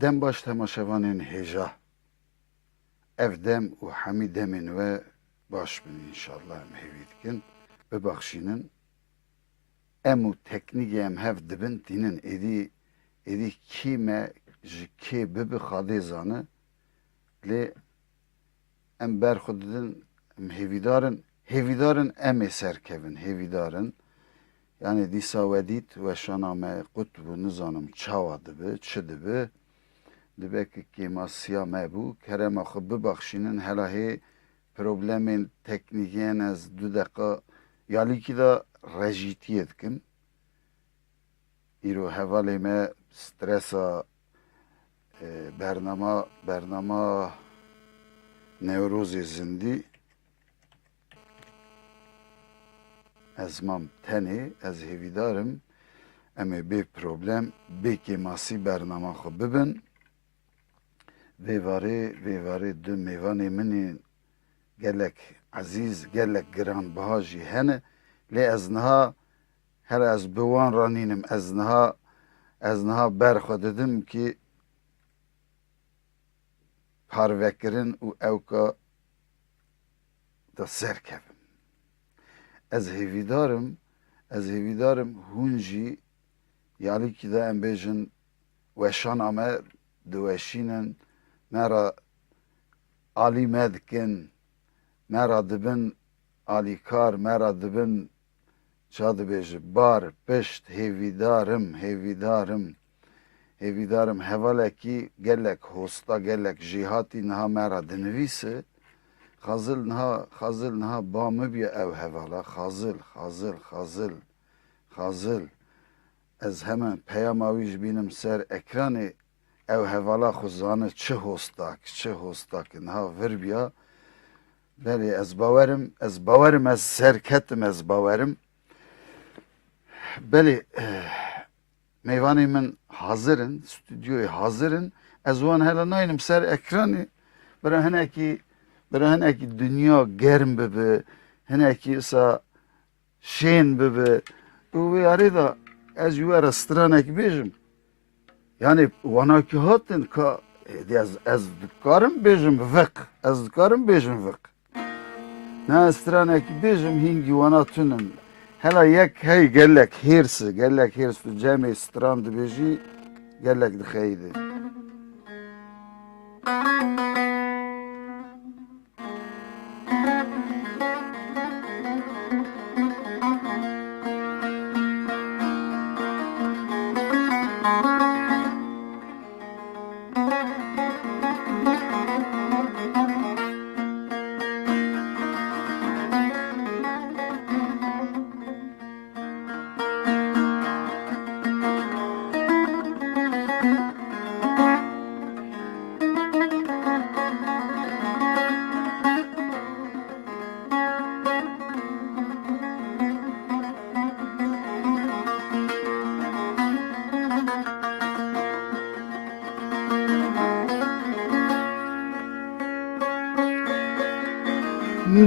dem baş temaşevanın heja. Evdem u hamidemin ve baş bin inşallah mehvidkin. Bebakşinin emu teknik em hev dibin dinin edi kime jike bibi xadezanı le em berxudin hevidarın em eserkevin hevidarın yani disavedit ve şaname kutbu nizanım çava dibi çi dibi dibeki kemasya mebu kerema xı bibakşinin helahi problemin teknikiyen az 2 dakika yali ki da rejitiye dikim İro hevali me stresa bernama nevrozi zindi ez mam teni ez hevidarım eme bir problem bir kemasi bernama xı bibin ve varı dü meyvani mini gelek aziz gelek gran bahaji hene le ez niha her ez biwan ranînim ez niha berxwe didim ki parvekirin û ewka da serkevim. Ez hêvîdarim hûn jî yalîkî de em bêjin weşana me diweşînin me ra alî me dikin me ra dibin alîkar me ra dibin ça dibêje bar pişt hêvîdarım hevalekî gelek hosta gelek jîhatî niha me ra dinivîse xazil niha ba mibiye ev hevala xazil ez hemen peyama wî ji bînim ser ekranê ev hevala xwe zane çi hostak niha vir biya belê ez bawerim ez serketim ez bawerim belê meyvanê min hazirin stüdyoyê hazirin ez wan hela nayînim ser ekranê bira hinekî dünya germ bibe hinekî îsa şên bibe û wê arê da ez ji we re stranekî bêjim yani wanakî hatin ka ez dikarim bêjim vik ne ez stranekî bêjim hîngî wana tunin hela yek hey gelek hêrs tu cemê stran dibêjî gelek dixeyîdî.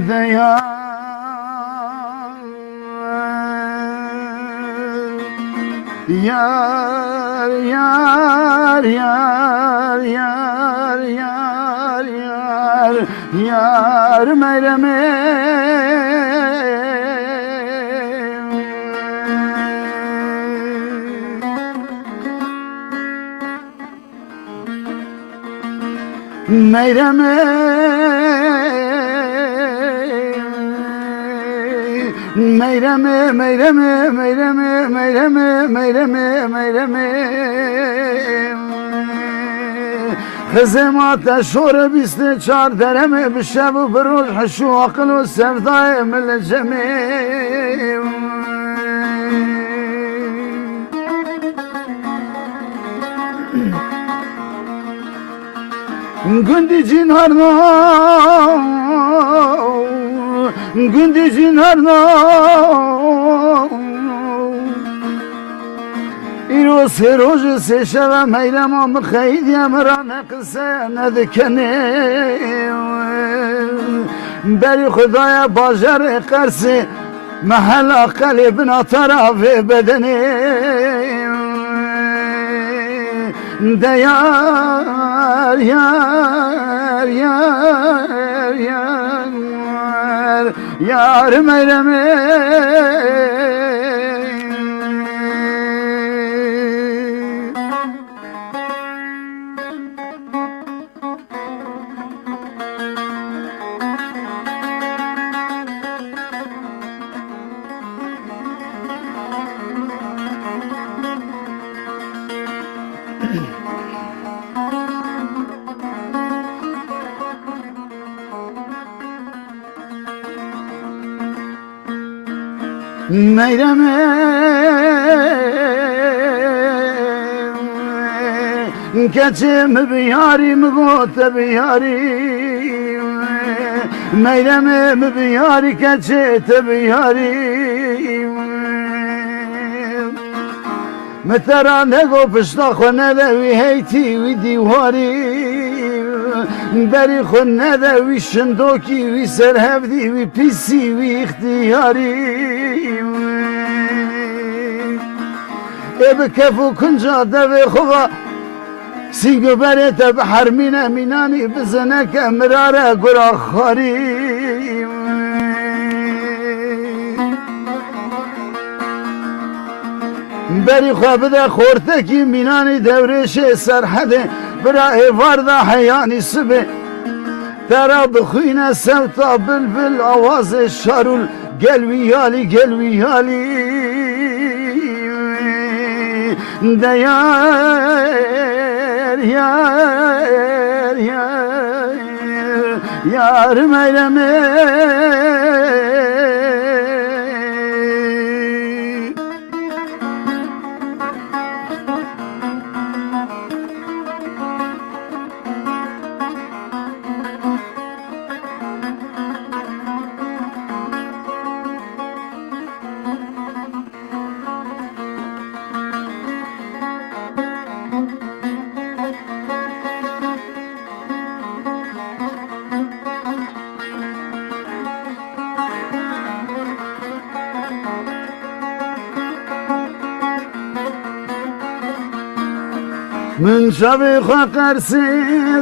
Veya yar meyreme Kızım ateş oru biste çar dereme bir şebu bir ruş haşu akıl sevdayı millecemi Gündüzün harna İro seroji seşeve meylema mıkheydiye mırane kıse ne dikeni Beri Xudaya bajar karsi محل قلب طرف بدني de yar yar yar yar yar meyremi meyreme keçim biyarim gote biyarim meyreme biyari keçete biyarim مترا نگو پشتا خونه دوی هیتی وی دیواری بری خون ندوی شندوکی وی سرهفدی وی پیسی وی اختیاری اب کفو کنجا دوی خوبا سینگو بریت بحرمین مینانی بزنه که مراره گرا خاری بری خواب ده خورته کی مینانی دورش سرحده برا ایوار ده حیانی سبه ترا بخوین سوتا بلبل آواز شارول گلوی یالی گلوی یالی ده یار یار یار یار میرمه من شبی خاکرسی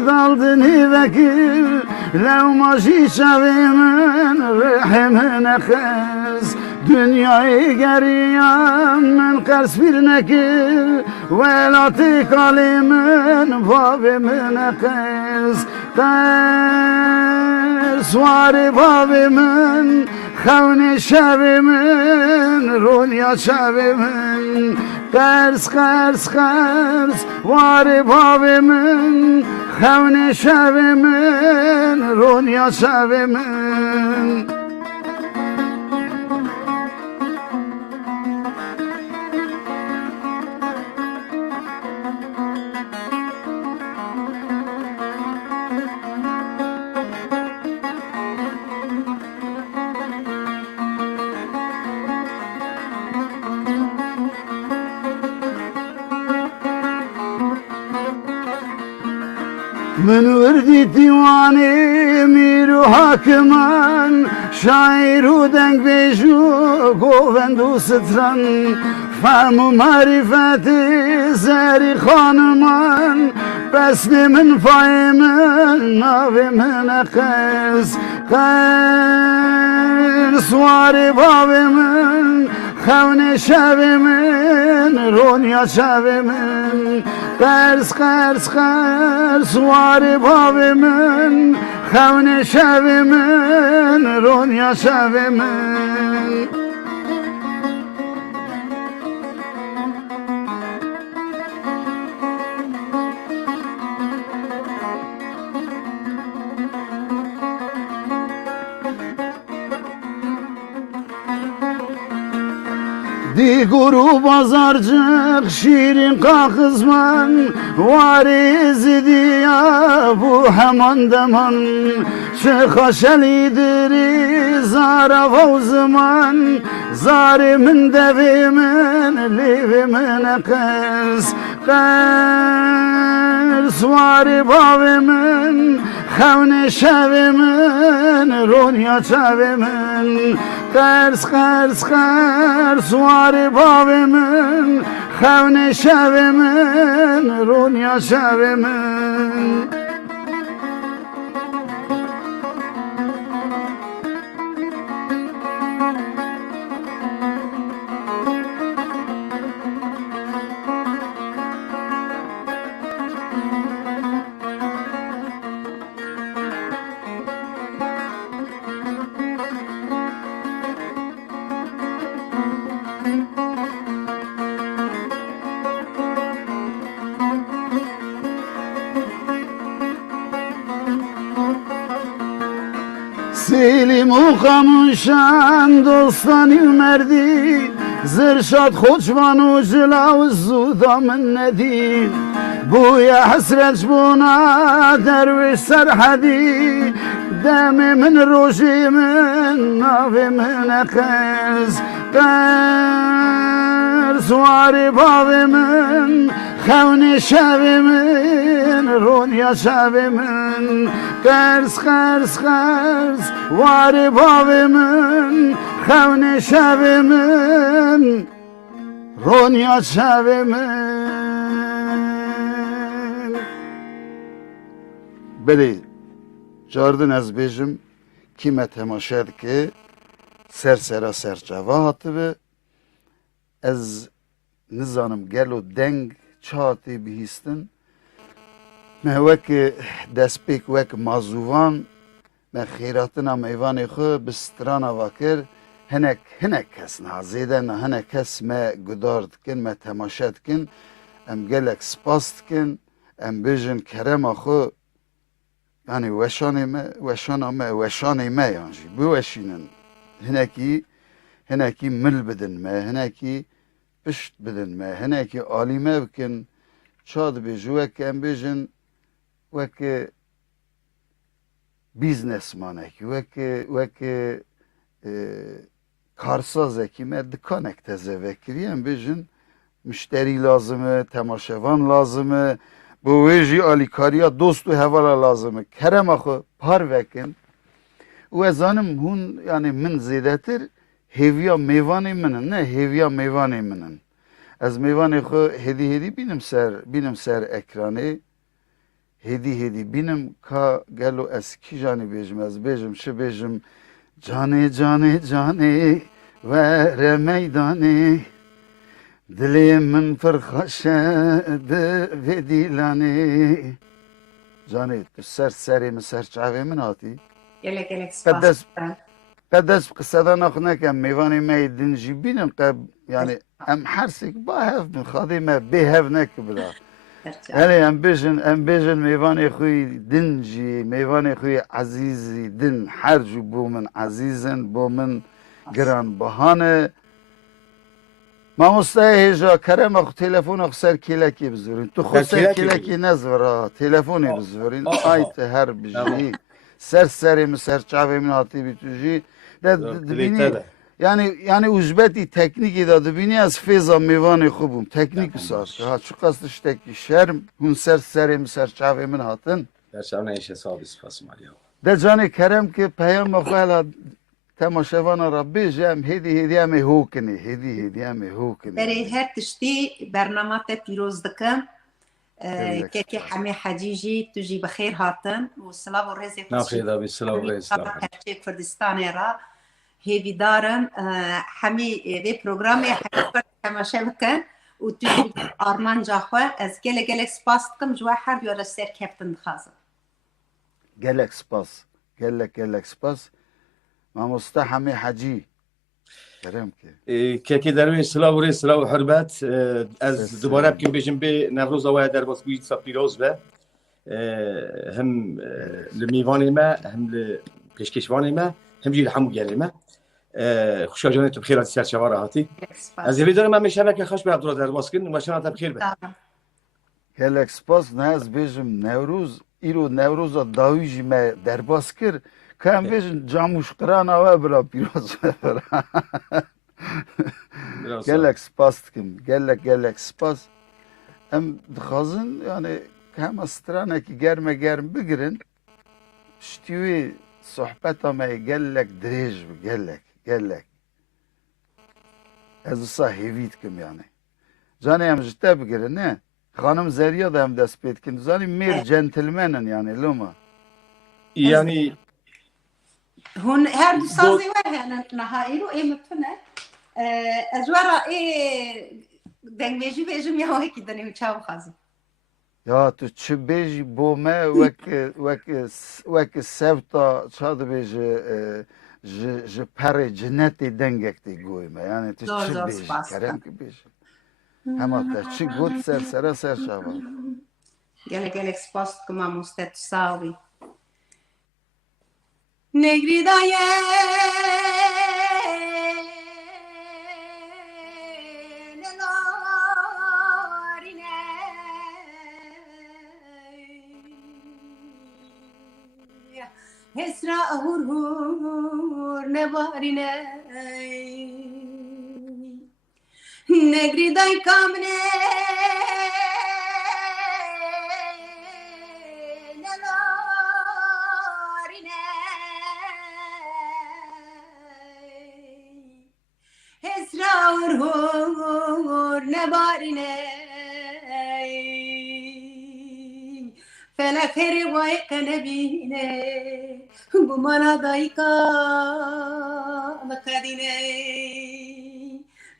دالدنی وکیل لو ماشی شبی من رحم نخز dünyayı geriyem men kers bir nekir velati kalimin vavimine kız ters vari vavimin xevni şevimin runya şevimin kers kers kers vari vavimin xevni şevimin runya şevimin من وردی دیوانی میرو حاکمان شاعر و دنگ بیجو گووند و ستران فهم و معرفت زری خانمان بسن من فای من ناوی من قرس قرس واری باوی من خون شوی من رونیا شوی من قرس قرس قرس واری باوی من خون شوی من رونیا شوی من دی گرو بازارcık şirin kakızman variz diya bu hemen deman şehaşelidir zara vavzman zarimin devimin livimin kız kız vari bavimin xevni şevimin runya çevimin قرس قرس قرس واری باوی من خون شب من رونیا شب من سیلیم و خاموشان دوستانی مردی زرشاد خوشبان و جلا و زودا من ندید بوی حسرت بونا درویش سرحدی دم من روشی من ناوی من قرز قرز واری باوی من خون شب من رونیا شب من قرز قرز قرز واری باوی من خون شب من رونیا شب من بلی جاردن از بیجم کیمه تماشاد که سر جوا هاتبه از نزانم گلو دنگ چاتی بیستن ما وک دسپیک وک مازوان ما خیراتنا میوان خو بسترانا واکر هنک کس نازیدن هنک کس ما گدارد کن ما تماشاد کن ام گلک سپاست کن ام بیجن کرم خو yani weşanı me yani bu eşinin heneki mil bidin me heneki pişt bidin me heneki alime bikin çad biju vek embijin vek businessman vek karsaz ekime dikanek teze vekiri embijin müşteri lazımı temaşevan lazımı bu vejی آلیکاریا دوست و هوالا لازمه کرم آخو پار وکن و ازانم هون یعنی من زیدتر هیویا میوانی منن نه هیویا میوانی منن از میوانی خو هدی بینم سر اکرانه هدی بینم که گلو از کی جانی بیجم از بیجم چه بیجم جانه و رمیدانه دلیم من فرخشه به دیلانی جانی تو سری من چاوی من آتی Gelek spas. قدس قصدا نخونه که میوانی می دنجی بینم قب yani ام حرسك با هف من خاضي ما بهف نك بلا يعني ام بيجن ميواني خوي دنجي ميواني خوي عزيزي دن حرج بو من عزيزن بو من گران بهانه ما مستهجا کرم اخو تلفن اخو سر کلکی بزورین تو خود سر کلکی نزورا تلفنی بزورین آیت هر بجی سری مسر چاوی من آتی بیتوجی دبینی yani uzbeti teknik da bini az feza meyvani خوبم teknik saz ha şu qastış tek şerm hun seri çave min hatın در شب نشه صاحب سپاس ماریا de cani kerem ki peyam xala temaşevana rabbi jem hedi am hukni hedi am hukni Beri her tiştî bernamate pîroz dikim kekê hemê hecîjî tu jî bi xêr hatin û silav û rêzê نخیر دابی سلام و اسلام Herçê Kurdistanê ra hêvîdarin hemî vê programê hemî temaşe bikin û tu jî armanca xwe ez gelek spas dikim ji we her duya re serkeftin dixwazim. gelek spas mamosta hemê hecî kerem ki ککی دروی سلام و سلام و حرمت از دوباره بکیم بیشم به نوروز آوای در باز بیت سا پیروز به هم لمیوانی ما هم لپیشکشوانی ما هم جیل همو گلی ما خوشا جانه تو بخیر از سر شوار هاتی از یه دارم من میشم که خوش به عبدالله در باز کن و شما تا بخیر به gelek spas ne az bejim Nevruz îro Nevruz'a dawî jî me derbas kir ka em bêjin camuş qirana we bira pîroz gelek spas dikim gelek spas em dixwazin yani hema stranekî germ bigirin piştî wê sohbeta me gelek dirêj bi gelek ez wisa hêvî dikim yani Canı hem jite bigire ne? Hanım Zeriya da hem dest petkin. Zani mer Evet. centilmenen yani loma. Yani هون هر دو bu سازی و نهایی رو ای متونه از ورا ای دنگ بیجی بیجم یا هایی که دنیم چاو خازم Ya tu çi bêjî bo me wek sevta ça dibêje ji perê cinetê dengek tê goy me. Yani tu زور çi زور bêjî سپاس kerem ki bêjî. Hema te çi got sersere ser şava. گله گله سپاس که ما مستد ساوی نگری دایه Hesra hur hur ne barine negri dai kamne ne larine Hesra hur hur ne barine فلا خير ويك نبينا بمنا ضيقا مكادنا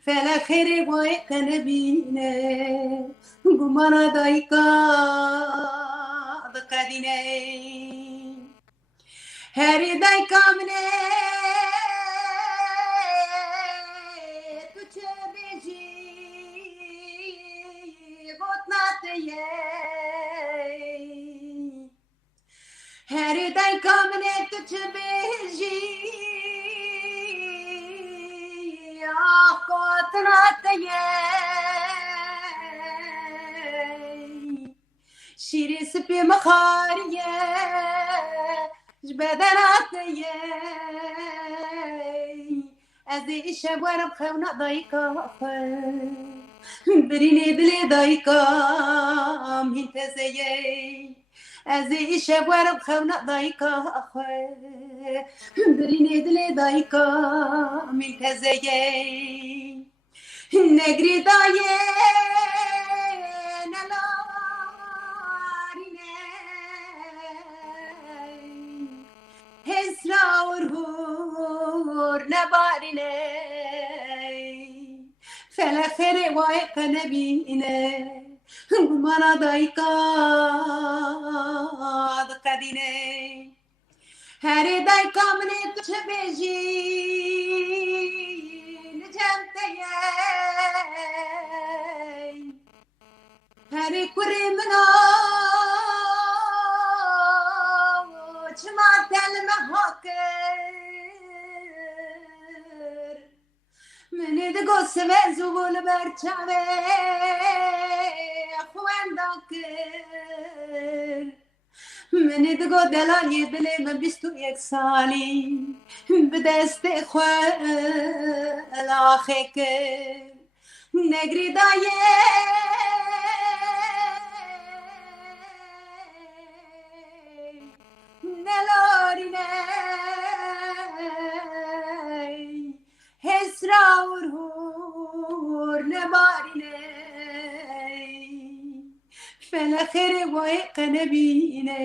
فلا خير ويك نبينا بمنا ضيقا مكادنا هاري ضيقا منا تشبجي بطنا تيه Her day coming to Chibeji, ah, caught not the yay. She is a Pimakaria, better not the yay. As the Isha went up, not like a Brini Billy Daika, Hintes a yay. از ایشه برم خونه دایکا آخه برینه دل دایکا منتزه نگری دایه نلارینه حسرا ورهور نبارینه فلخر وایق نبینه Bana dayka kadine her dayka mne tuç beji necemteye her kurimna çma telme haker mene de gosve zubul berçave من دگو دلای دل من 21 سالی به دست خلاخه که نگری دایه نلارینه حسرا ورهور نبارینه فلخر ويق نبينا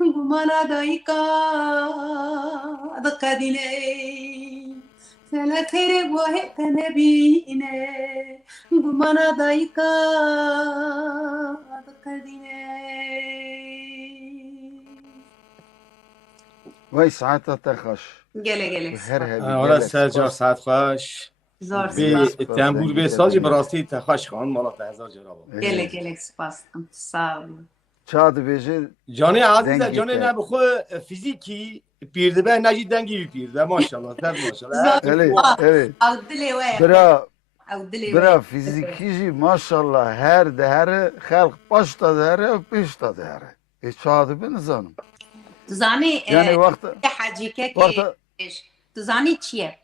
ومنا ضيقا ضقدنا فلخر ويق نبينا ومنا ضيقا ضقدنا Vay saate tehaş. Gele gele Her hevi. حالا سرجار ساعت خوش زور به سپاس تنبور به سازی براستی تخش خان مالا 1000 جرابا گله گله سپاس ساو Ça dibêje جانی عزیز دنگی جانی که. نه بخو فیزیکی پیرده به نجی دنگی پیرده ماشاءالله تر ماشاءالله Evet, evet. او دلی وای Bira او دلی bira وای fiziki jî maşallah her dehre xalq baş da dehre peş da dehre. Ça dibin zanım. زانی Yani vakti حاجی که vakti تو زانی چیه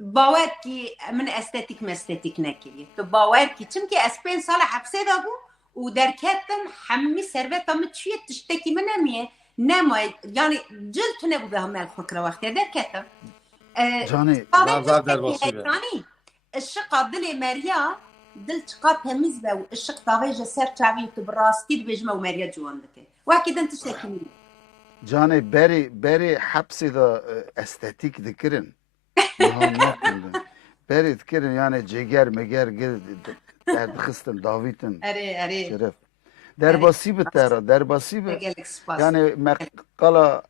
باور کی من استاتیک مستاتیک نکیه تو باور کی چون که از 5 سال حبسه دابو و در کتم حمی ثروتم چیه تشتکی من نمیه نماید یعنی جلد نبوده همه الفکر وقتی در کتم Cani زار در باسی به ایرانی الشقة دلي ماريا دل تقا تميز بو الشق طاوي جسر تعبي تبراستي بجمع ماريا جوان دكي واكيد انت شاكين Canê berê hepsê de estetik dikirin. Niha nakin. Berê dikirin yani ceger meger gel derdixistin davitin اري şeref. Derbasî bi te re derbasî bi قالك سباس yani me qala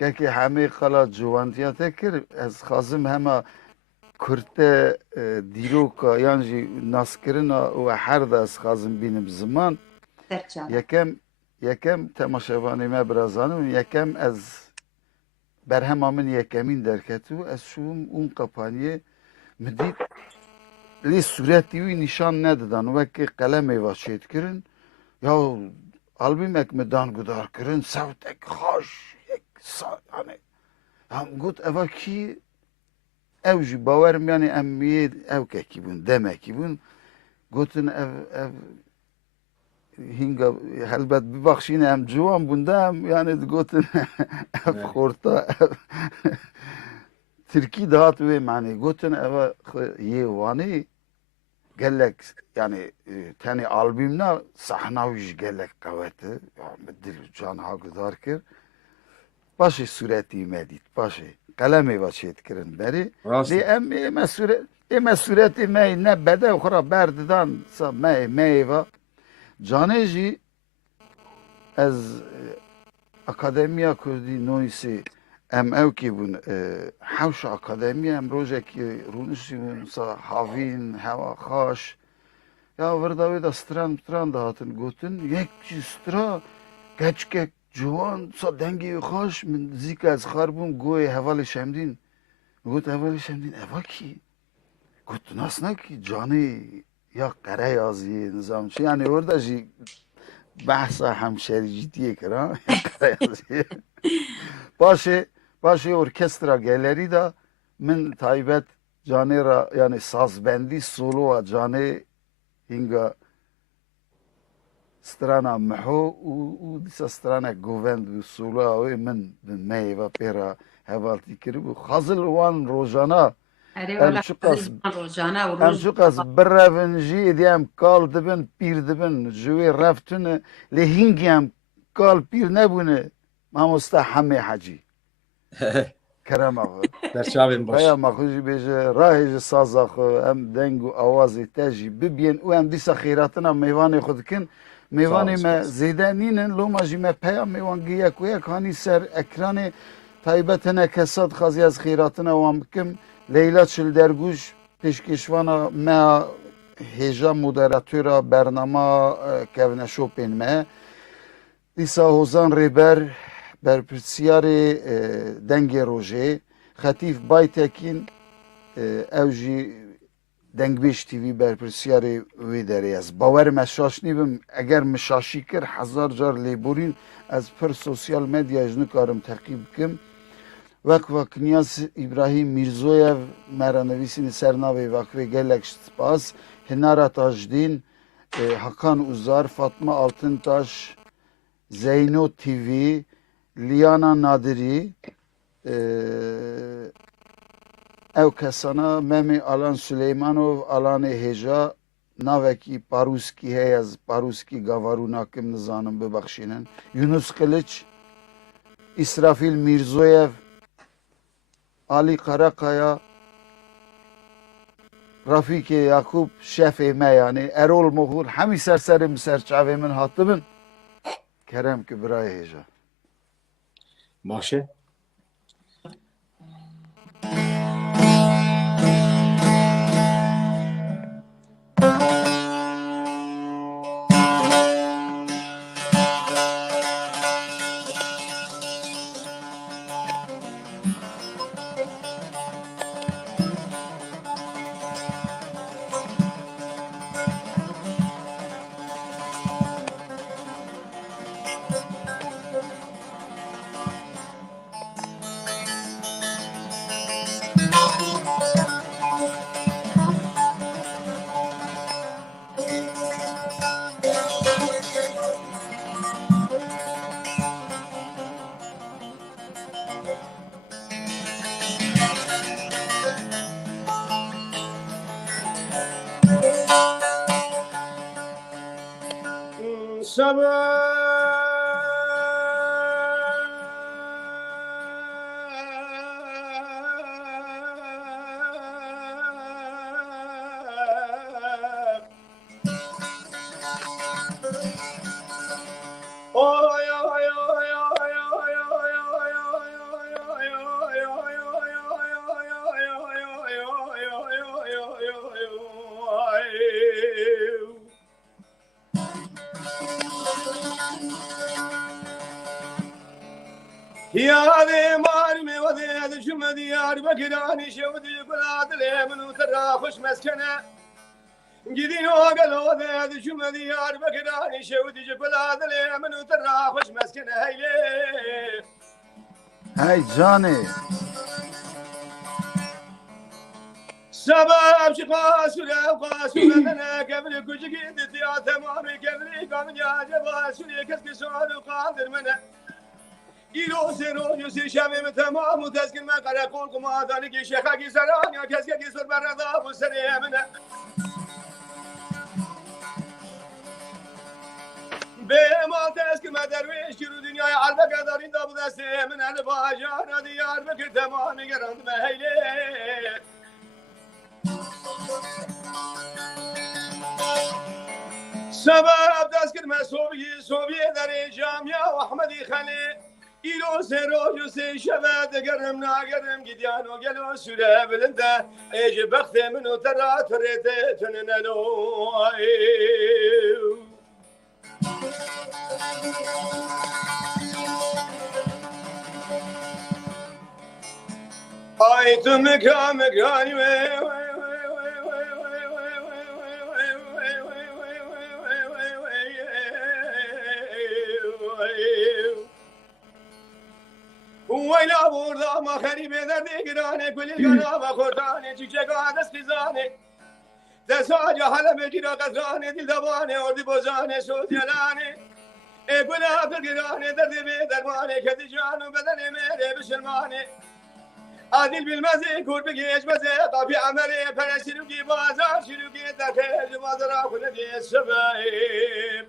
kekê hemê qala ciwantiya te kir ez xazim hema kurte dîroka yan jî naskirina û her de ez xazim bînim ziman ترجع yekem temaşevanê me birazanim yekem ez berhema min yekemîn derketû ez şûm ûn qepaniyê min dît lê sûretî wî nîşan nedidan wekî qelemê ve çêtkirin ya albîmek me dan gudar kirin sewtek xaş yani em got eva kî ew jî bawerim yani em yê ewkekî bûn demekî bûn gotin ev hinga helbet bibexşîne em ciwan bûn de em yani digotin ev xorta ev Tirkî dihat wê manî gotin eva yê wanê gelek yani tenê albîmna sehna wî ji gelek qewet e min dil û can ha gudar kir paşê sûretî me dît paşê qelemê ve çêtkirin berê lê em ême sûretê me ne bedew xwe ra berdidan sa meyê ve canê jî ez Akademiya Kurdî Noîsê em ewkê bûn hewşa akademiya em rojekî rûnişî bûn sa havîn hewa xaş ya virda wê de stran dihatin gotin yek jî stra keçikek ciwan sa dengê wê xaş min zîka ez xar bûm goyê hevalê şemdîn got hevalê şemdîn eva kî got nas nekî canê ya qereyaziyê nizamçı yani orada jî behsa hemşericîtiyê kir ha qereyaziyê Başê orkestra gelerî de min taybet canê ra yani sazbendî soloa canê hinga strana miho û dîsa stranek govend û soloa wê min bi meyê ve pêra hevaltî kiribû xazil wan rojana اري em ولا çi qas روجانا em وروج çi qas birevin jî êdî em kal dibin pîr dibin ji wê reftine lê hingî em kal pîr nebûne mamosta hemê hecî kerema xwe Derçavên baş. peyama xwe jî bêje rahê ji saza xwe em deng û awazê te jî bibiyên û em dîsa xêratina mêvanê xwe dikin mêvanê me zêde nînin loma jî me peya mêwangî yek û yek hanî ser ekranê taybet hinek hesad xwaziya ez xêratina wan bikim Leyla Çilderguj pêşkêşvana me hêja moderatora bernama kevne şopên me dîsa Hozan Rêber berpirsyarê dengê rojê Xetîf Baytekîn ew jî dengbêj TV berpirsyarê wê derê ez bawerim ez şaşnî bim eger min şaşî kir hezar car lêborîn ez pir sosyal medyayê ji nikarim teqî bikim wek Knyaz İbrahîm Mîrzoyev me ra nivîsînê ser navê vakfê gelek spas Hinara Tajdîn Hakan Uzar Fatma Altıntaş Zeyno TV Liana Nadirî ew kesana Memê Alan Süleymanov Alanê hêja navekî Paruskî heye ez Paruskî gavarû nakim nizanim bibexşînin Yunus Qiliç İsrafîl Mîrzoyev Ali Karakaya Rafîkê Yakub şefê me yanî Erol Moğul hemî serserê bi serçavê min hatibin kerem ki birayê hêja Baş e. يا ذي مارمي وذي هذا شم ديار بكراني شودي بلاد اليمن وترى خوش مسكنه جدين وقالوا ذي هذا شم ديار بكراني شودي بلاد اليمن وترى خوش مسكنه هيلي هاي جاني سبب شقاسنا وقاسنا لنا قبل كجيد يا تمامي قبل قام يا جباسني كسكسون وقادر منه İlo sero se şame tamam mutazkin men karakol kumadani ki şeha ki saran ya keske ki sor berada bu sene yemine be maltazkin me derviş ki dünyaya albe kadarin da bu deste yemine ne bacana diyar bekir tamamı gerand me heyle sebep dazkin me sobiye der camia Ahmedi Khali İlo sero se şebe de gerem na gerem gidiyan o gelo süre bilinde ece bekte min o tera terete tönene lo ay tüm mekani ve ويلا بردا ما خريب درد گرانه كل جنا و خردانه چیچه گادس خزانه دساجا حالا بگیرا قدرانه دل دوانه اردی بزانه سوزیلانه ای گلاب گرانه درد به درمانه کدی جانو بدن میره بسلمانه عادل بالمزه کور بگیج مزه قافی عمله پرشیرو کی بازار شیرو کی دکه بازار کنه دی سبایب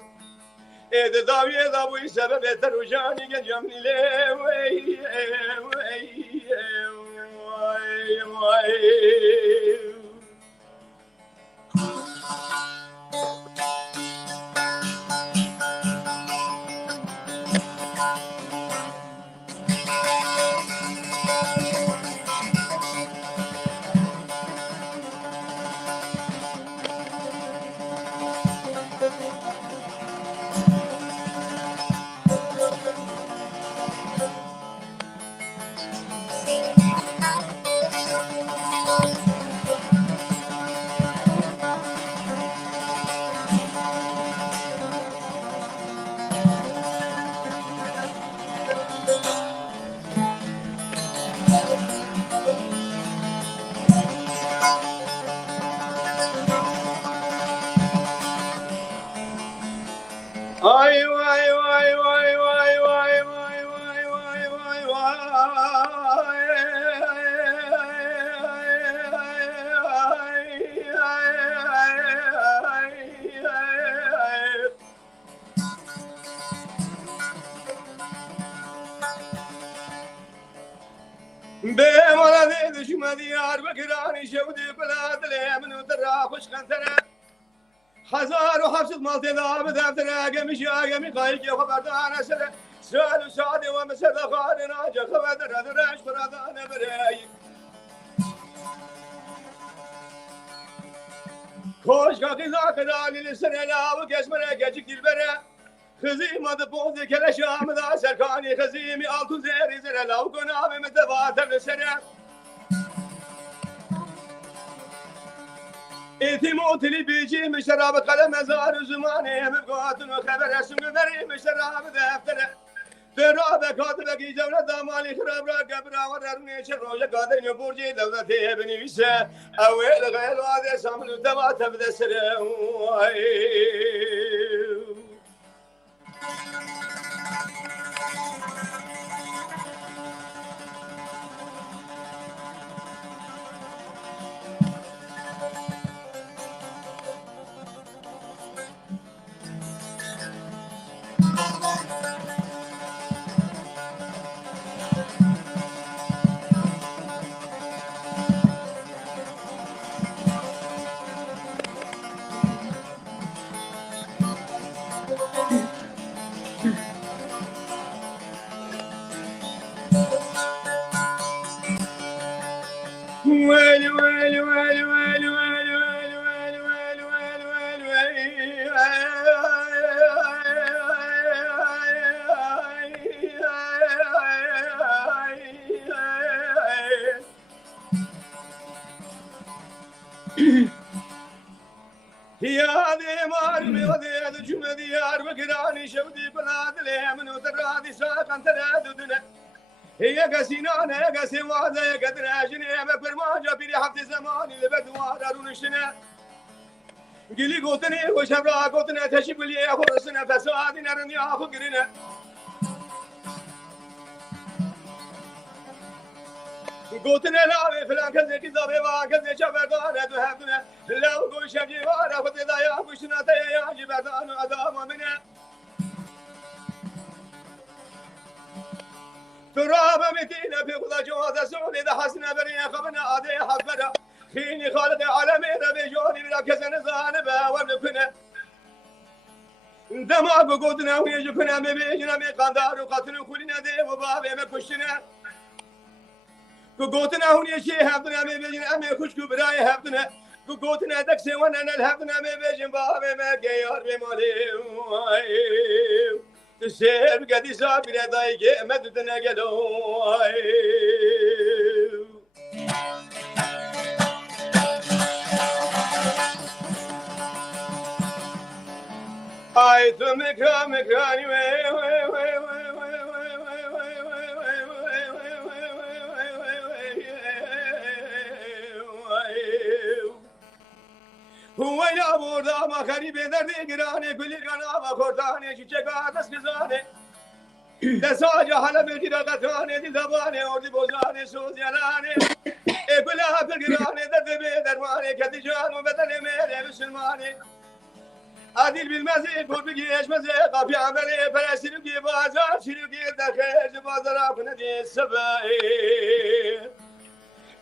ede daviye da bu sebep eter ujani gencem nile vay vay vay vay Ay vay vay vay vay vay vay vay vay vay be mala de düşme diyar bekirani şevdi belad lemen udra hoş kantara هزار و هفتصد مال تدام دفتر اگمی شاگمی قایی که خبردان سر سال و ساده و مسد خانه ناجا خبردار درش خبردان برای خوش که قیزا کدانی لسر الاو کشمره گچک دل بره خزیم adı بوزی کلش آمده سرکانی خزیمی altın zeri زر الاو کنامی متواتر لسره اعتماد بیچی مشراب قلم ازار زمانه مبقاتن و خبر اسم بری مشراب دفتره دراب کاتب کی جونا دامالی خراب را قبر و رنه شروع قادر برجی دولت بنویسه اول غیر واده سامن دمات بدسره يا ذي مارمي وذي جمع ديار بقراني شودي بلاد اليمن وترادي ساقا تراددنا هي قسينانا يا قسي واذا يا قدر اجني ما برماجه في حفظ زماني لبدوار رونشنا قلي قوتني وشبرا قوتنا تشب لي فرسنا فسادنا رنيا فقرنا قوتنا لا فلان كذا كذا بيوا كذا شبردان ذهبنا لا وقول شجي وانا فتدا يا وشنا يا جبردان ادام منا تراب متينا في خدا جواد سولي ذا حسنا بريا خبنا ادي حبنا خيني خالد عالمي ربي جوني بلا كسن زانبا ونكنا دماغ قوتنا ويجكنا مبيجنا من قندار وقتل كلنا دي وبابي مكشنا قوتنا هوني شي هبنا مبيجنا امي خشكو براي هبنا قوتنا دكسي وانا نلهبنا مبيجن بابي مكيار بمالي تسير قد سابنا ضايق مددنا قالوا اي مكراني هو يا بوردا ما خريب دردي قراني كل قنا ما خرداني çiçek ağaç kızane desaca hala bir qatane dil zabane ordi bozane söz yarane bela bir qirane derdi be dermane kedi canı bedene mere müslümane adil bilmez kurbi geçmez kapı ameli perestini ki bazar şirin ki derkez bazar afne de sebebi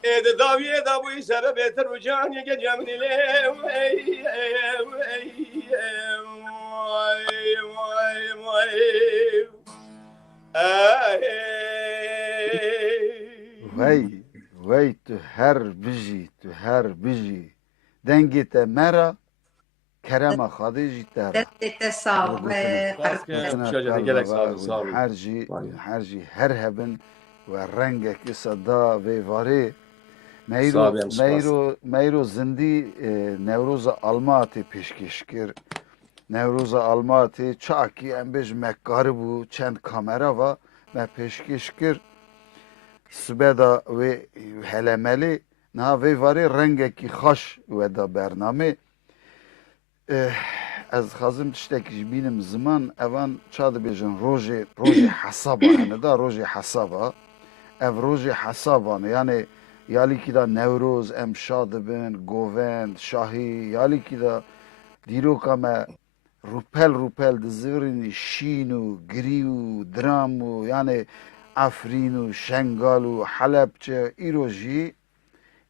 ed daviye da bu sebep eter ucani gecem nile vay tu her biji dengite mera kerema khadiji ter دست ساو her hebin ve rengeki sada ve vari meyro zindi Nevroza Almatı peşkeşkir Nevroza Almatı çaki embej mekkarı bu çend kamera va me peşkeşkir subeda ve helemeli na ve vari rengeki haş ve da bername از خازم تشتكي بينم زمان اوان چاد بيجن روجي حسابا يعني دا روجي حسابا ev روجي حسابا yani yali ki da Nevroz em şadibin govend şahi yali ki da diroka me rupel dizirini şinu griu dramu yani Afrinu Şengalu Halepçe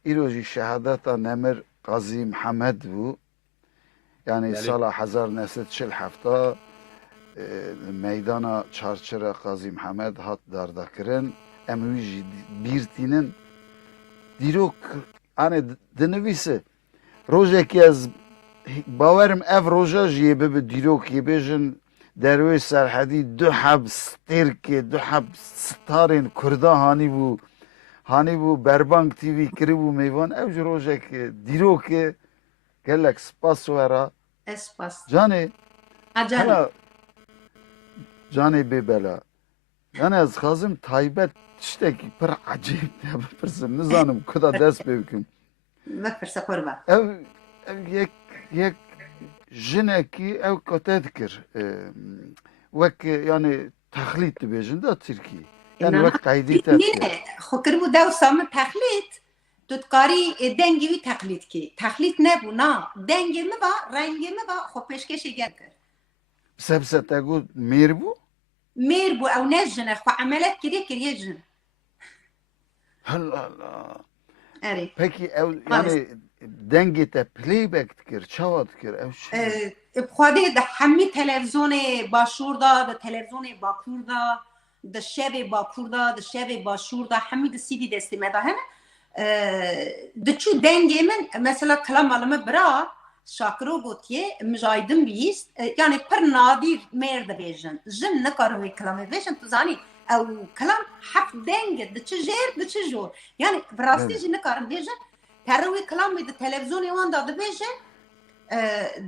iroji şehadeta Nemir Gazi Muhammed bu yani sala 1947 meydana çarçıra Gazi Muhammed hat dardakirin emüji birtinin dirok hani dinivisi rojeki az باورم اف روجا جیه به دیروک یبیجن دروی سرحدی دو حب سترکه دو حب ستارین کرده هانی بو بربانک تیوی کری بو میوان اف روجا که دیروکه گلک سپاس ورا اسپاس جانی اجانا جانی ببلا yani az خازم تایبت تشتکی پر عجیب ده بپرسم نزانم کدا دست ببکم مفرسه قربا ev yek jineki ev katedkir vek yani tahlit dibêjin da Tirkiye yani vek taydî te خو کربو دو سام تقلید تودکاری دنگی وی تقلید کی تقلید نبو نا دنگی می با رنگی می با خو پیشکشی گر کر sebse te got mêr bû میر بو او نجنه خو عملت کریه جن Allah اری peki ev yani dengê te playback dikir çawa dikir ev بخواده ده همی تلویزیون باشور دا ده تلویزیون باکور دا ده شب باکور دا ده شب باشور دا همی ده سیدی دستی مده هم دچو دنگی من مثلا کلام علمه برا شاکرو گوتیه مجایدن بیست یعنی پر نادیر مرد بیجن جن نکاروی کلامه بیجن تو زانی او کلام حق دنگ دچه جیر دچه جور یعنی براستی جی نکارم بیجن تروی کلام بید تلویزیونی وان داده بیجن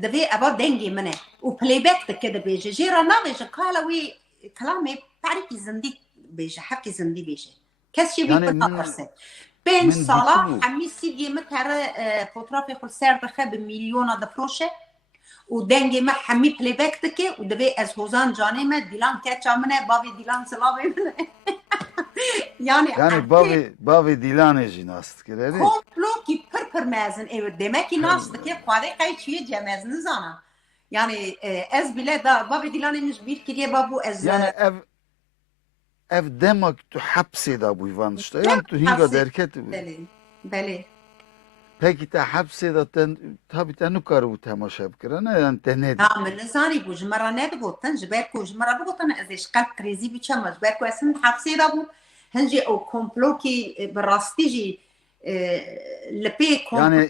دوی ابا دنگی منه و پلی بک دکه ده بیجه جیرا نبیجه کالاوی کلامی پاری زندی بیجه حقی زندی بیجه کسی بی پتا پرسه 5 ساله همی سیدی متر فوترافی خود سر دخه به میلیون دفروشه و دنگی ما همی پلی بک دکه و دوی از حوزان جانی ما دیلان کچا منه بابی دیلان سلاوی منه یعنی بابی دیلان جیناست کرده کمپلو کی پر مزن ایو دمکی ناست که خواهی قای چیه جمعز نزانه یعنی از بیله دا بابی دیلان مش بیر کریه بابو از یعنی اف دمک تو حبسی دا بوی وانشتا یعنی تو هینگا درکت بوی بله پکی تا حبسی دا تابی تا نکارو تماشا بکره نه یعنی تنه نه من نزانی بو جمرا ندگوتن جبر کو جمرا بگوتن ازش قلب کریزی بیچم جبر کو اسم حبسی دا بو هنجي او كومبلو كي براستيجي لبي كومبلو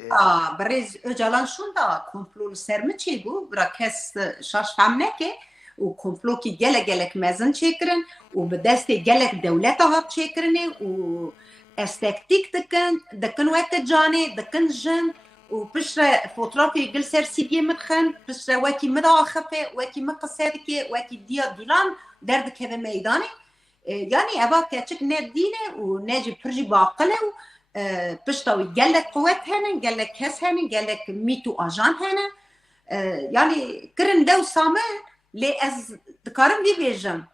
بريز اجالان شون دا كومبلو سرمتشي بو براكس شاش فهمناكي و كومبلو كي جلك مازن شكرن و بدستي جلك دولتها شكرني و استكتيك دكن وقت جاني دكن جن و بشرة فوترافي قل سر سيبيه مدخن بشرة واكي مداخفة واكي مقصادكي واكي ديلان دردك هذا ميداني يعني أبا كاتشك ندينه وناجي برجي باقله بشتاوي قالك قوات هنا قالك هس هنا قالك ميتو أجان هنا يعني كرن دو سامة لأز دكارم دي بيجن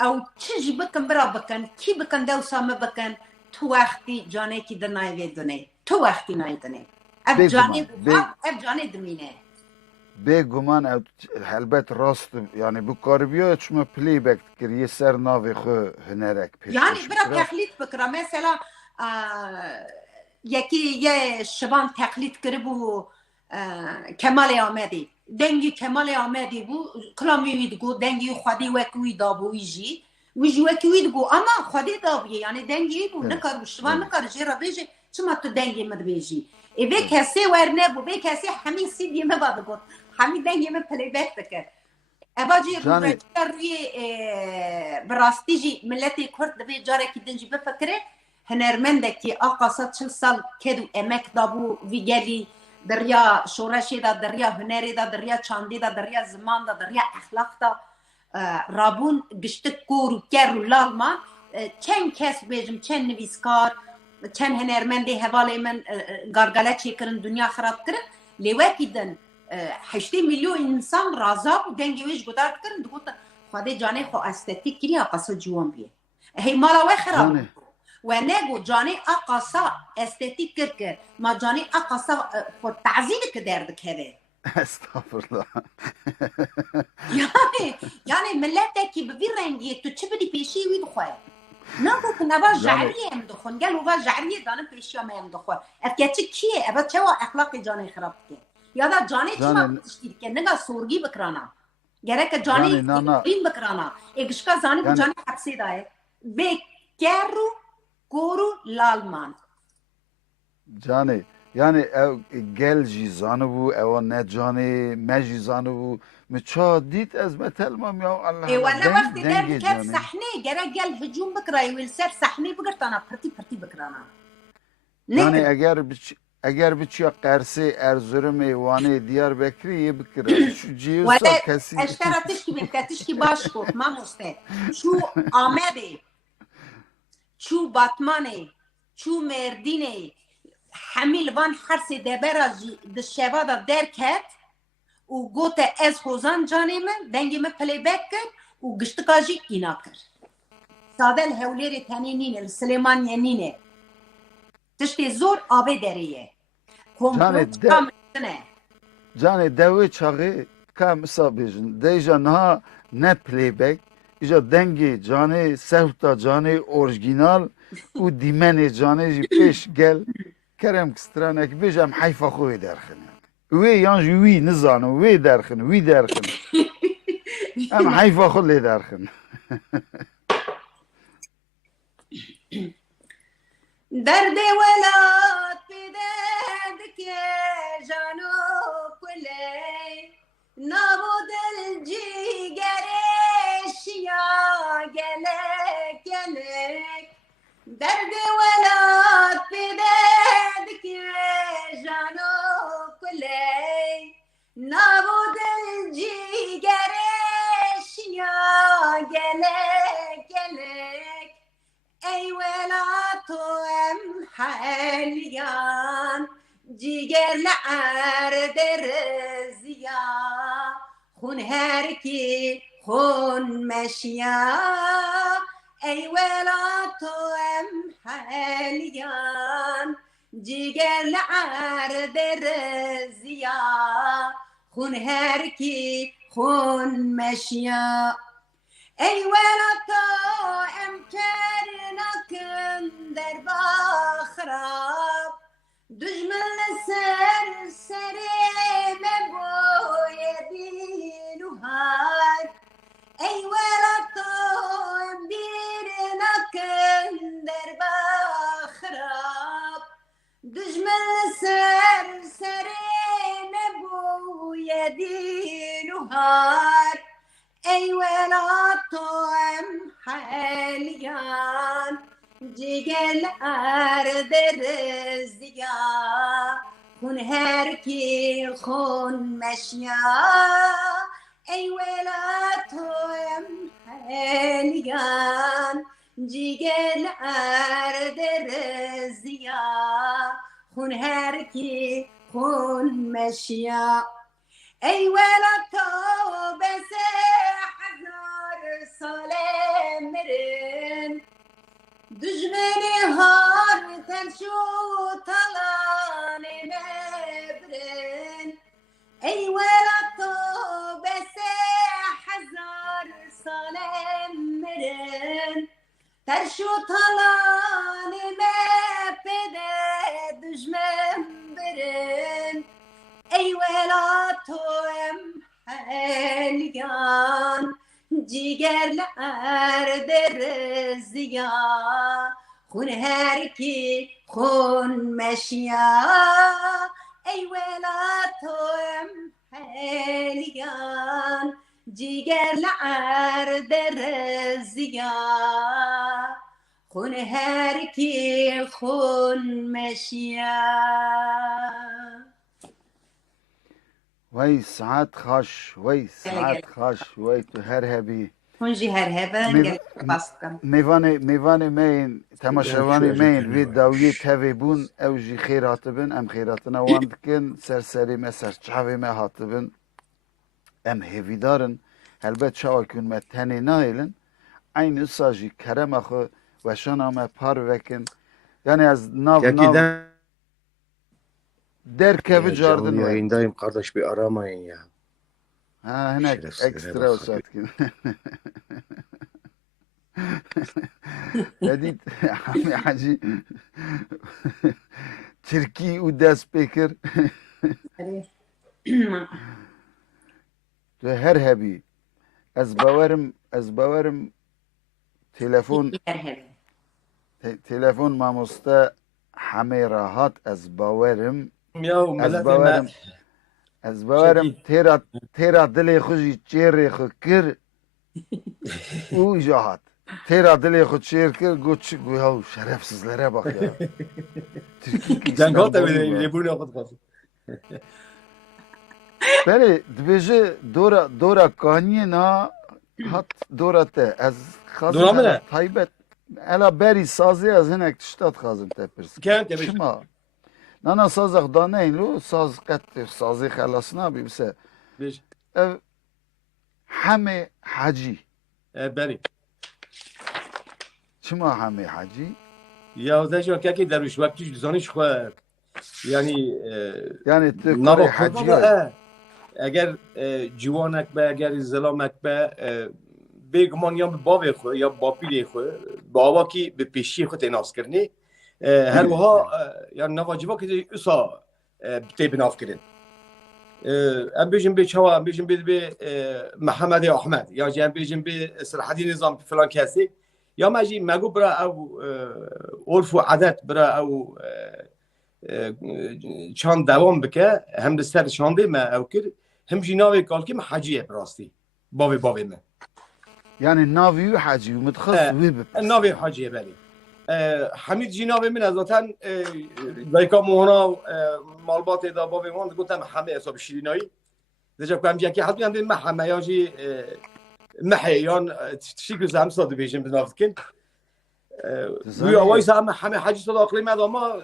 أو تشجي بكن برا بكن كي بكن دو سامة بكن تو وقتي جاني كي دناي ويدني تو وقتي ناي دني أب جاني دمينه بگمان البته راست یعنی بو کاربیا چما پلی بک کریه سر ناوی خو هنرک پیش یعنی برا تقلید بکره مثلا یکی یه شبان تقلید کرده بو کمال آمدی دنگی کمال آمدی بو کلامی ویدگو دنگی خودی وکوی دابوی جی ویجی وکوی دگو اما خودی دابیه یعنی دنگی بو نکار بو شبان نکار جیرا بیجی چما تو دنگی مد بیجی ای به کسی ورنه بو به کسی همین سیدی مباد گفت همین دنگی من پلی بک دکر اباجی روی براستی جی ملتی کرد دبی جاره کی دنجی بفکره هنرمنده کی آقا 40 سال کدو امک دابو ویگلی دریا شورشی دا دریا هنری دا دریا چاندی دا دریا زمان دا دریا اخلاق دا رابون گشت کورو کرو لالما چند کس بیجم چند نویسکار چند هنرمنده حوالی من گارگله چی کرن دنیا خراب کرن لیوکی دن 8 میلیون انسان رازا و دنگی ویش گدارد کرن دگوتا خواده جانه خو استتیک کری آقاسا جوان بیه هی مالا وی خراب و نگو جانه آقاسا استتیک کر ما جانه آقاسا خود تعذیب که درد کرده استغفرالله یعنی ملت که ببی رنگیه تو چه بدی پیشی وید خواه نگو که نبا جعریه هم دخون گل و جعریه دانه پیشی هم دخون افکیچه کیه افا چه و اخلاق جانه خراب که یادا جانه چما بتشتیر که نگا سورگی بکرانا گره که جانه این بکرانا اگشکا زانی که جانه حبسی داره به کرو گورو لالمان جانه یعنی گل جی زانو بو او نه جانه مجی زانو بو مچا دیت از مثل ما میاو الله ایوانا وقتی در بکر صحنه گره گل هجوم بکرای ویل سر صحنه بگرتانا پرتی بکرانا یعنی اگر بچی قرصه ارزورم ایوانه دیار بکری بکره شو جیوسا کسی اشتراتش کی بکتش کی باش گفت ما مسته چو آمده چو باتمانه چو مردینه حمیل وان حرس دبراجی دشوا دا درکت و گوت از حوزان جانی من دنگی من پلی بک کرد و گشتکاجی اینا کرد ساده الهولیر تانی نینه السلیمان نینه تشتی زور آبه دریه جانه دوی چاقی که مسا بیجن دیجا نها نه پلی بک ایجا دنگی جانه سهوتا جانه اورجینال و دیمن جانه جی پیش گل کرم کسترانه که بیجم حیفا خوی درخن وی یانج وی نزانو وی درخن هم حیفا خود درخن درد ولات بدادك جانو كلي نابود الجيجريش يا جلك جلك درد ولات بدادك جانو كلي نابود الجيجريش يا جلك جلك ای ولاتو ام حالیان جیگر لعرد رزیا خون هرکی خون مشیا ای ولاتو ام حالیان جیگر لعرد رزیا خون هرکی خون مشیا ای ولاتو ام کرنکن در باخراب دجمن سر مبوی دینوهار ای ولاتو ام بیرنکن در باخراب دجمن سر مبوی دینوهار ای ولاتو ام حالیان جیگل ارد رزیا خون هرکی خون مشیا ای ولاتو ام حالیان جیگل ارد رزیا خون هرکی خون مشیا ای ولاتو بس حزار سال مرن دجمنی هار تنشو طلان مبرن ای ولاتو بس حزار سال مرن ترشو طلان مبده دجمن برن ای ولاتو ام حالیان جیگر لعرد رزیا خون هرکی خون مشیا ای ولاتو ام حالیان جیگر لعرد رزیا خون هرکی خون مشیا وی ساعت خاش وی ساعت خاش وی تو هر هبی هونجی هر هبن گل باست کن میوان مین تماشاوانی مین وی داوی تاوی بون او جی خیرات بن ام خیراتنا واند کن سرسری ما سرچاوی ما هات بن ام هیوی دارن البته شاو کن ما تنی نایلن این ساجی کرم اخو و شانا ما پار وکن یعنی از ناو در که بجاردن ya yayındayım kardeş bir aramayın ya. Ha هناك Şerefsizlere اكسترا bak. وساتكن جديد عمي حاجي تركي ودا سبيكر تو هر هبي از باورم تلفون تلفون ماموستا همه راحت از باورم Ya از باورم تیرا دلی خوشی چیری خو کر او جاهات تیرا دلی خود چیر کر گوی هاو شرفسizlere bak ya. Cengat evine bunu yapıp بله دبیجه دورا کانیه نا هات دورا ته از دورا منه؟ خازن تایبت الا بری سازی از هنک تشتات خازن تپرس Kent demiş. شما نانا سازق دانه این لو ساز قطر سازی خلاصنا بی بسه Beş. همه حجی Beri. چما همه حجی Ya zaten ki derviş vakti zaniş xo. Yani یعنی تو nava کاری حجی xo. Eğer civanek be, eğer zelamek be, بگمان یا باوی خو یا باپیلی خو باوا کی به پیشی خو تناس کرنی هر وها یا نواجبا که اسا تی بناف کردن ام بیجن به چوا بیجن به محمد احمد یا جن بیجن به صلاح الدین نظام فلان کسی یا ماجی مگو برا او عرف و عادت برا او چند دوام بکه هم دستر چانده ما او کر هم جناوی کال که حجیه براستی باوی من يعني نافي وحاجي ومتخصص ويب ناوی حجیه بلی حمید جناوی من از وطن دایکا مونا مالبات دا باوی من گفتم همه حساب شیرینایی دجا کنم یکی حد میگم به همه یاجی محیان تشکر زم ساده بیشم بنافت کن وی آوای سام همه حجی صدا اقلیم ما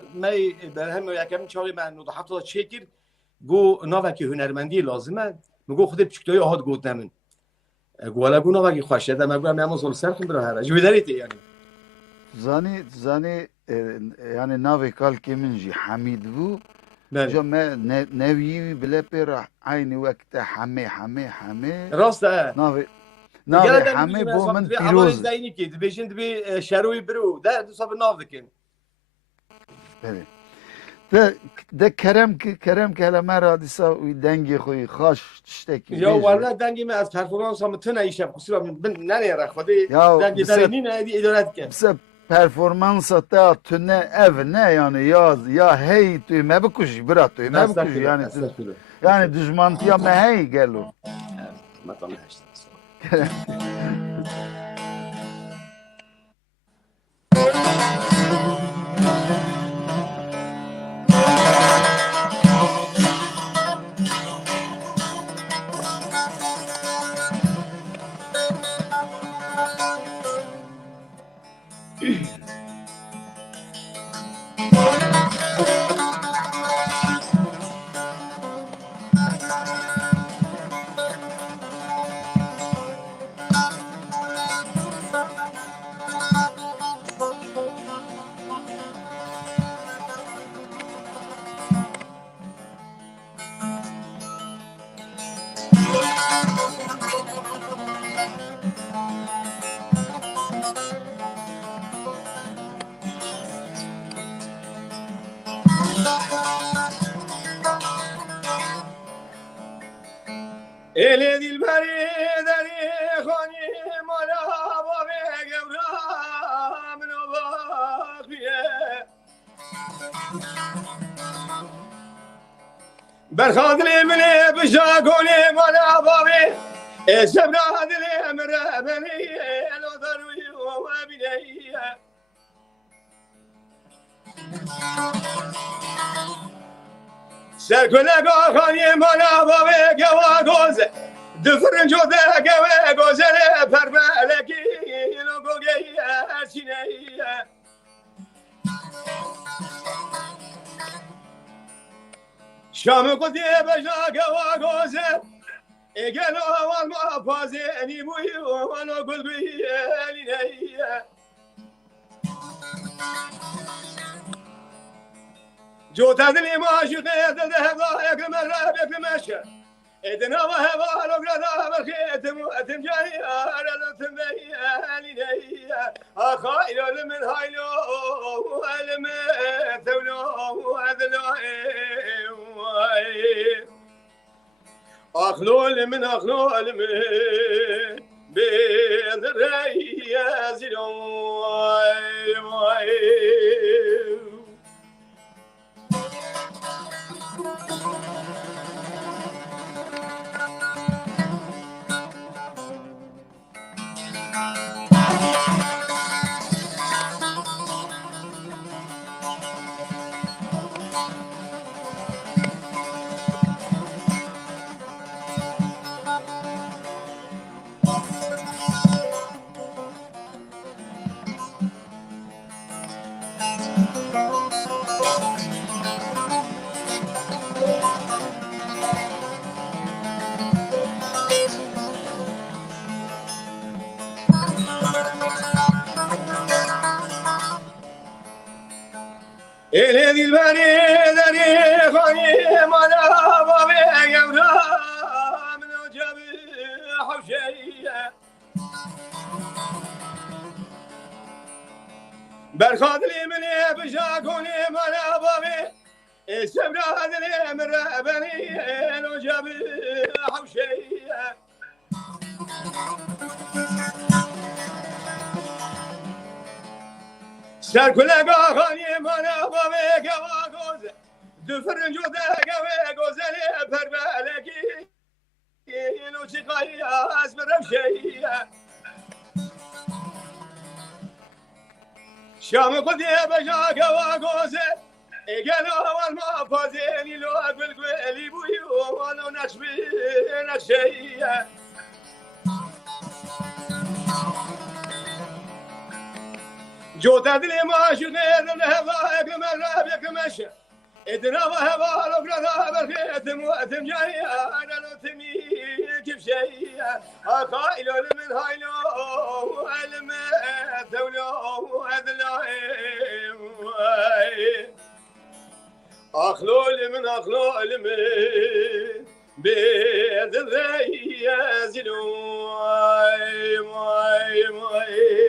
بر هم یکم چاقی من 97 چکر گو ناوکی هنرمندی لازمه میگو خود پچکتای آهات گوت نمن گوالا گو ناوکی خوشه ده مگو هم سال سر خون برا هر جوی دارید یعنی زاني يعني نافي قال كي منجي حميد بو جو ما ناوي بلا بير عيني وقت حمي راست نافي حمي بو من بيروز داینی که بیشند بی شروی برو ده دو صاحب ناف دکن ده کرم که هلا رادیسا و دنگی خوی خاش تشتکی یا والا دنگی من از پرفورمانس هم تنه ایشم خصوصا من ننه خودی دنگی داری نه ادارت که بس پرفورمانس تا تنه اف نه yani ya hey تو ما بکشی برا تو ما بکشی yani düşmantiya me hey gelo مثلا هشت Ele dilberi deri khani mala babe gevram no baqiye berkhadli mine bishagoni mala babe esebra dili mrabani lo darwi wa biniye سرکلگا خانی مالا باوی گوا گوزه دفرنجو ده گوا گوزه پر ملکی اینو گوگه هرچینه شام کتی بجا گوا گوزه ایگلو آوال ما پازه نیموی وانو گل بیلینه جو تدلی ماشقه ده هوا يكرم الراب يكرم الشر ادنا وهوا لو غدا برخيتم اتم جاي على تمي علي اخايل من هايلو علم تولو عدلو اخلول من اخلول من بين الرياز Ele dilberi deri khani mala babe gevram no jabi hawshiye berkhadli mine bishagoni mala babe esebra dili mrabani no jabi hawshiye سرکلگا خانی من آقامه گوا گوزه دو فرنجو ده گوه گوزلی پر بلگی اینو چی قایی از برم شیعه شام خودی بجا گوا گوزه اگل اول ما فازینی لو اگل گویلی بوی و آنو نشبی نشیعه جو تدري ما شغير الهواء كمل يكمش ادنا وهوا لو كذا بركت مؤتم جاي انا لو تمي كيف شيء اخايل من هايلو علم دولو ادلا اخلول من اخلول من بيد الزلو ماي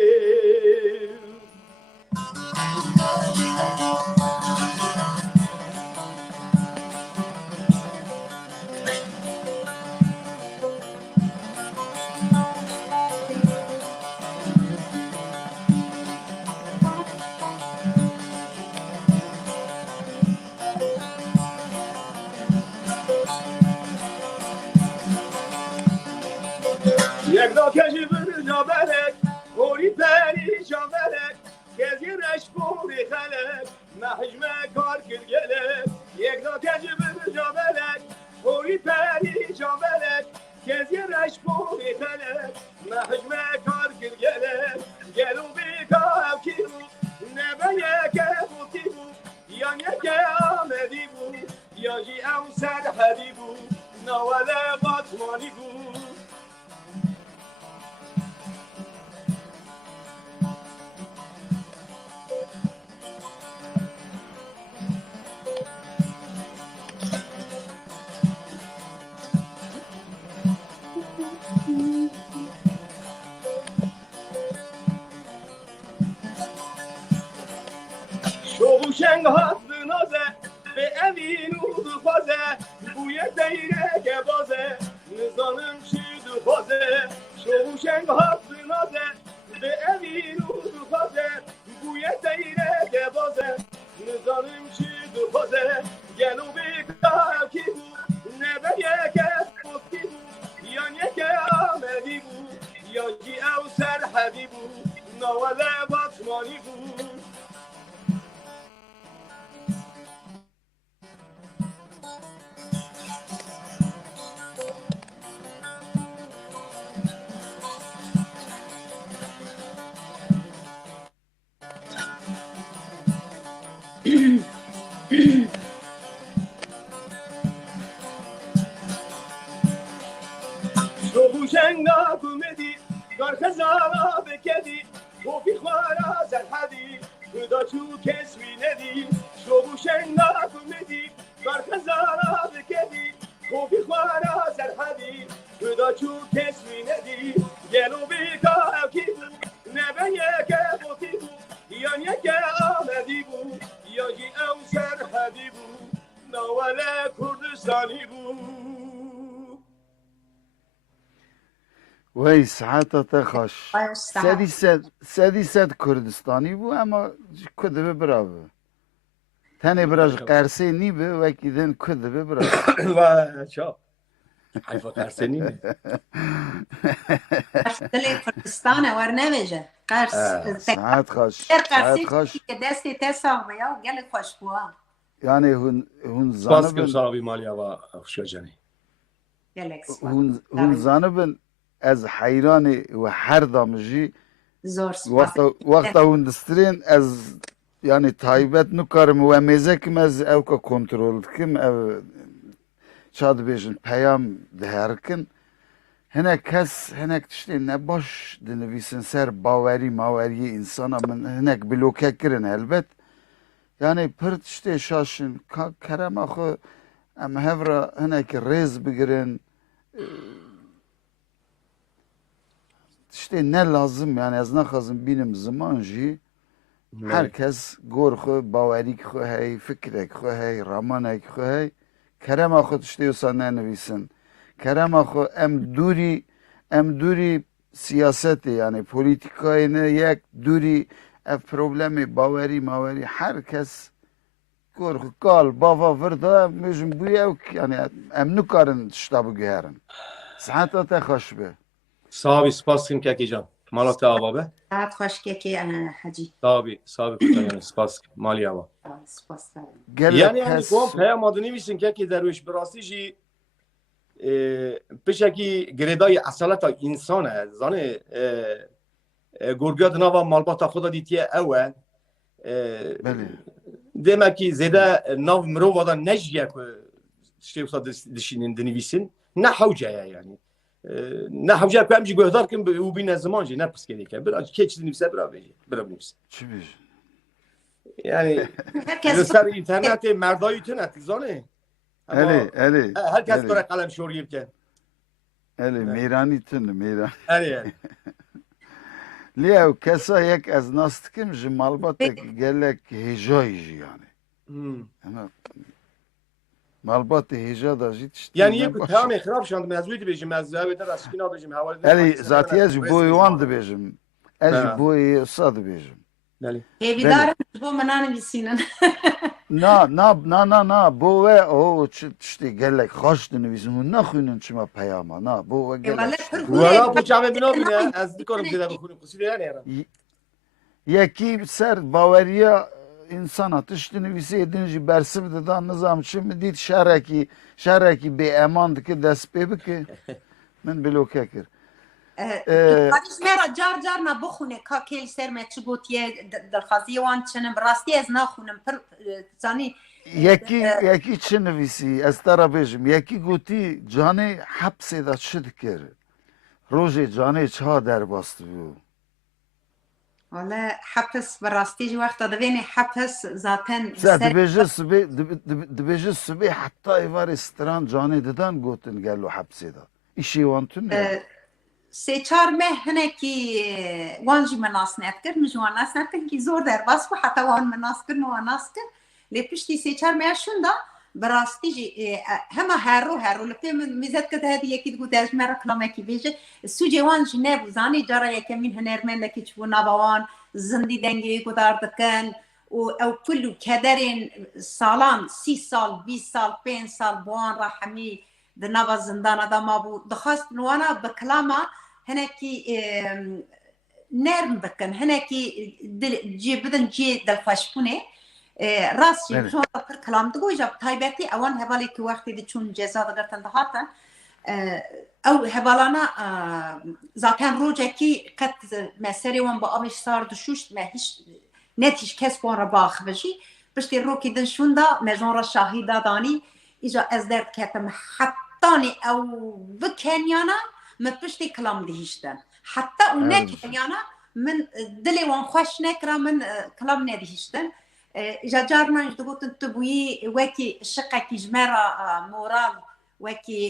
یک دا کشی بر جابلک خوری پری جابلک کزی رش پوری خلک محجمه کار کل گلک یک دا کشی بر جابلک خوری پری جابلک کزی رش پوری خلک محجمه کار کل گلک گلو بیکا کیرو نبه یک بوتی بو یا یک آمدی بو یا جی او سر حدی بو نواله قطمانی بو شو شنگ هات بنازه به امین و دخوازه بوی دیره که بازه نزانم چی دخوازه شو شنگ هات بنازه به امین و دخوازه بوی دیره که بازه نزانم چی دخوازه گلو بیکار کی بود نبه یک بودی بود یا یک آمدی بود یا جی او سر حدی بود نواله بطمانی بود شنگا کومدی کار خزانا بکدی کوفی خوارا زرحدی خدا چو کسوی ندی شو شنگا کومدی کار خزانا بکدی کوفی خوارا زرحدی خدا چو کسوی ندی گلو بیکا کی بود نبه یک بوتی بود یا یک آمدی بود یا جی او سرحدی بود نواله کردستانی بود وی ساعتا تخش سدی سد کردستانی بو اما کده ببرابه تنه براش قرسه نی به وکی دن کده ببرابه و چا حیفا قرسه نیمه دلی کردستانه ور نمیشه قرص ساعت خوش ساعت خوش که دستی تسا بیا گل خوش بوا یعنی هون سپاس کم زانبن سرابی مالیا و خوشگجنی گلکس هون زانبن از حیران و هر دامجی زور سپاس وقتا هون دسترین از yani taybet nukarım ve mezekim ez evka kontrol kim ev çad bejin peyam deherkin hinek kes hinek tiştê ne baş dinivîsin ser bawerî maweriyê insana min hinek bloke kirin helbet yani pir tiştê şaşin kerema xwe em hevra hinek rêz bigirin tiştê ne lazım yani ez naxwazim bînim ziman jî herkes gor xwe bawerîk xwe hey fikrek xwe hey ramanek xwe hey kerema xwe tiştê wisa nenivîsin kerema xwe em dûrî siyasetê yani polîtikayê ne yek dûrî اف پروبلمی باوری ماوری هر کس گرخ قال بابا وردا مجم بویا یعنی ام نکارن شتابو گهرن ساعتا تخش به صاحبی سپاس کن که جان مالات آبابه ساعت خوش که حجی صاحبی کتایان سپاس مالی آبا سپاس دارم یعنی قوم پیام آدونی میسین که درویش براستی جی پشکی گریدای اصالت انسانه زانه گرگیات نوا مالباتا خدا دیتیه اوه دیمه که زیده ناو مرو وادا نجیه که شتی بسا دشینین دنویسین نه حوجه یعنی نه حوجه که همجی گوهدار کن او بین زمان جی نه پس که دیگه برای که چی دنویسه برای بنویسه چی بیش؟ یعنی سر اینترنت مردایی تو نتیزانه الی هر کس داره قلم شوریه که الی میرانی تونه میران الی لیو کسا یک از ناستکم جمالبات گلک هجایی جی یعنی مالبات هجا دا جی تشتی یعنی یک تمام خراب شاند مزویدی بیجم از زاویه در اسکینا بیجم حوالی الی ذاتی از بوی وان دا بیجم از بوی اصاد بیجم هیوی دارم بو منان بیسینن نه بوه او تشتی گلک خوش دنویزم و نخوینن چما پیاما نه بوه گلک والا پوچامه بنا بینه از دیکارم که بخونیم قصیده یعنی یکی سر باوریا insana tiştini edinci bersi bir de nizam şimdi dit şereki be emandı ki dest ki من بلوکه کر قدیش مرا جار نبخونه که کل سر من چی گوتیه درخواستی وان چنم راستی از نخونم پر زانی یکی چه نویسی از ترا بیجم یکی گوتی جانه حبس دا شد کر روز جانه چها در باست بو والا حبس براستی جو وقت دوینه حبس ذاتن دبیجه سبی حتی ایوار استران جانه دادن گوتن گلو حبسی دا ایشی وانتون نه سه چهار مهنه کی وانجی مناس نکرد مجوان ناس نکرد کی زور در باس کو حتی وان مناس کرد نو مناس کرد لپشتی سه چهار مهشون دا براستی جی همه هرو لپی میزد که هدی یکی دو درج مرا کلامه کی بیجه سوجی وانج نبود زانی جرا یکمین هنرمند کی چبو نبوان زندی دنگی گذار دکن او کلو کدرین سالان 30 سال 20 سال 5 سال بوان رحمی د نوا زندان دا ما بو دخواست نوانا بکلاما هنکی نرم بکن هنکی جی بدن جی دل خشپونه راست چون پر کلام دگوی جاب تایبتی اوان حوالی که وقتی دی چون جزا دگرتن دهاتن او حوالانا ذاتن روجه کی قد مسری وان با آبش سار دشوشت ما هیچ نتیش کس بان را باخ بشی بشتی رو که دنشون دا مجان را شاهیده دانی ایجا از درد کتم حتانی او بکنیانا من پشتی کلام دهیشتن حتی اون نکنیانا من دلی وان خوش نکرا من کلام ندهیشتن ایجا جارنا ایجا گوتن تبویی وکی شقه کی جمرا مورال وکی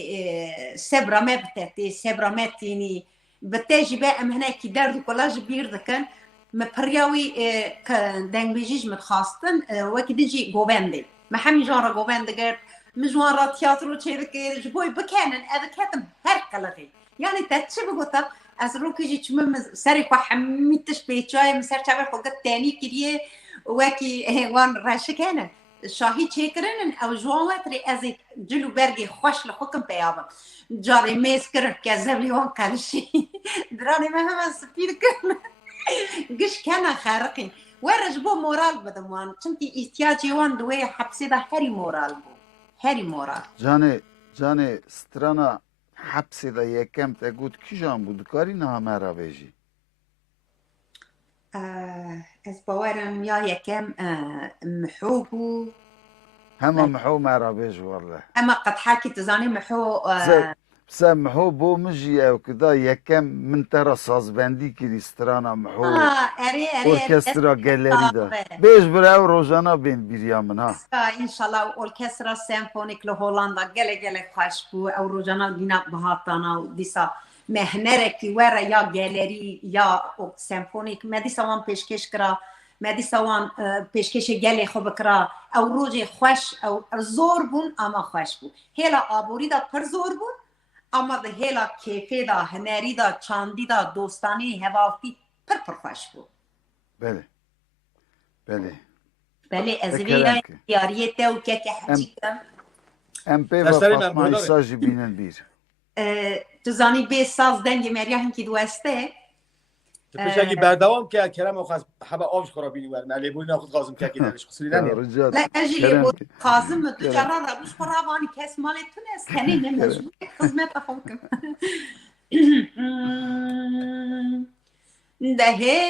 سبرامه بتاتی سبرامه تینی بتاجی با امهنه کی درد کلاج بیر دکن ما پریاوی دنگ بیجیج متخواستن وکی دیجی گوبنده ما همین جان را گوبنده گرد مجوان را تیاترو چه که جبوی بکنن اذا کتم هر کلغی یعنی تچه بگوتم از رو که جی چمم سری خو حمیتش بیچای مسر چابر خوگت تانی کریه وکی وان راشکنن شاهی چه کرنن او جوان وتری از جلو برگی خوش لخوکم پیابم جاری میز کرن که زبلی وان کلشی درانی ما هم سپیر کرن گش کنه خارقین ورج بو مورال بدم وان چنکی احتیاجی وان دوی حبسی دا هری مورال بو هری مورال جانه سترانا حبسی دا یکم تا گود کی جان بود کاری نه همه را بیجی از باورم یا یکم محوبو همه محو مرا بیج والله اما قد حاكي تزاني محو سه محو بو مجی او کدا یکم من ترا سازبندی کری سترانا محو اری ارکسترا گلری دا بیج برای روزانا بین بیریا من ها انشالله ارکسترا سیمفونیک لهولاندا گله خوش بو او روزانا دینا بهاتانا و دیسا مهنرکی وره یا گالری یا سیمفونیک مدی سوان پیشکش کرا مدی سوان پیشکش گله خوب کرا او روز خوش او زور بون اما خوش بون هلا آبوری دا پر زور بون اما ده هلا کیفی دا هنری دا چاندی دا دوستانی هوافتی پر خوش بون بله بله بله از بکرم وی که یاریت و که حجی ام پی و دستاری من فاطمه برداره. ایسا جی بینن بیر تو زانی به ساز دنگ مریا هم که دوسته پیشگی بردوام که کرم آخر حبا آبش خرابی نور مالی بودن خود لازم که درش خسری نمیاد. رجال لا اجي کرم بود که قاسم دو کرم جرار مش برافاني كاس مالي تونس كاني نمجموع خدمات اخوكم دهي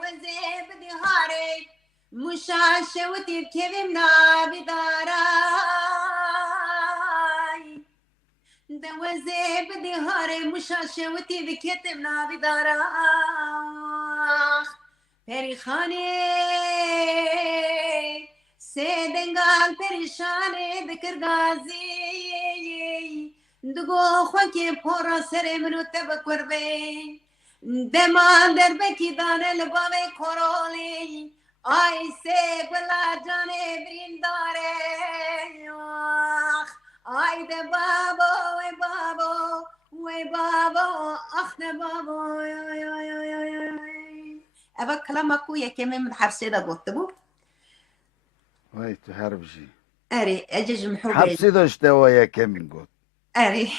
وزي بدي هاري مش عشوتي بكذبنا بداراي دوزي بدي هاري مش عشوتي بكتبنا بداراخ پریخانه سیدنگال پریشانه دکرگازی دگو خوکی پورا سر منو تبکر بی دمان در بکی دانه لباوی کرولی آی سی گلا جانه برین داره آی ده بابا وی بابا وی بابا اخ ده بابا اول کلام اکو یکی من حبسه دا گفته بود وای تو حرب جی اری اجج محبه حبسی داشته و یکم گفت اری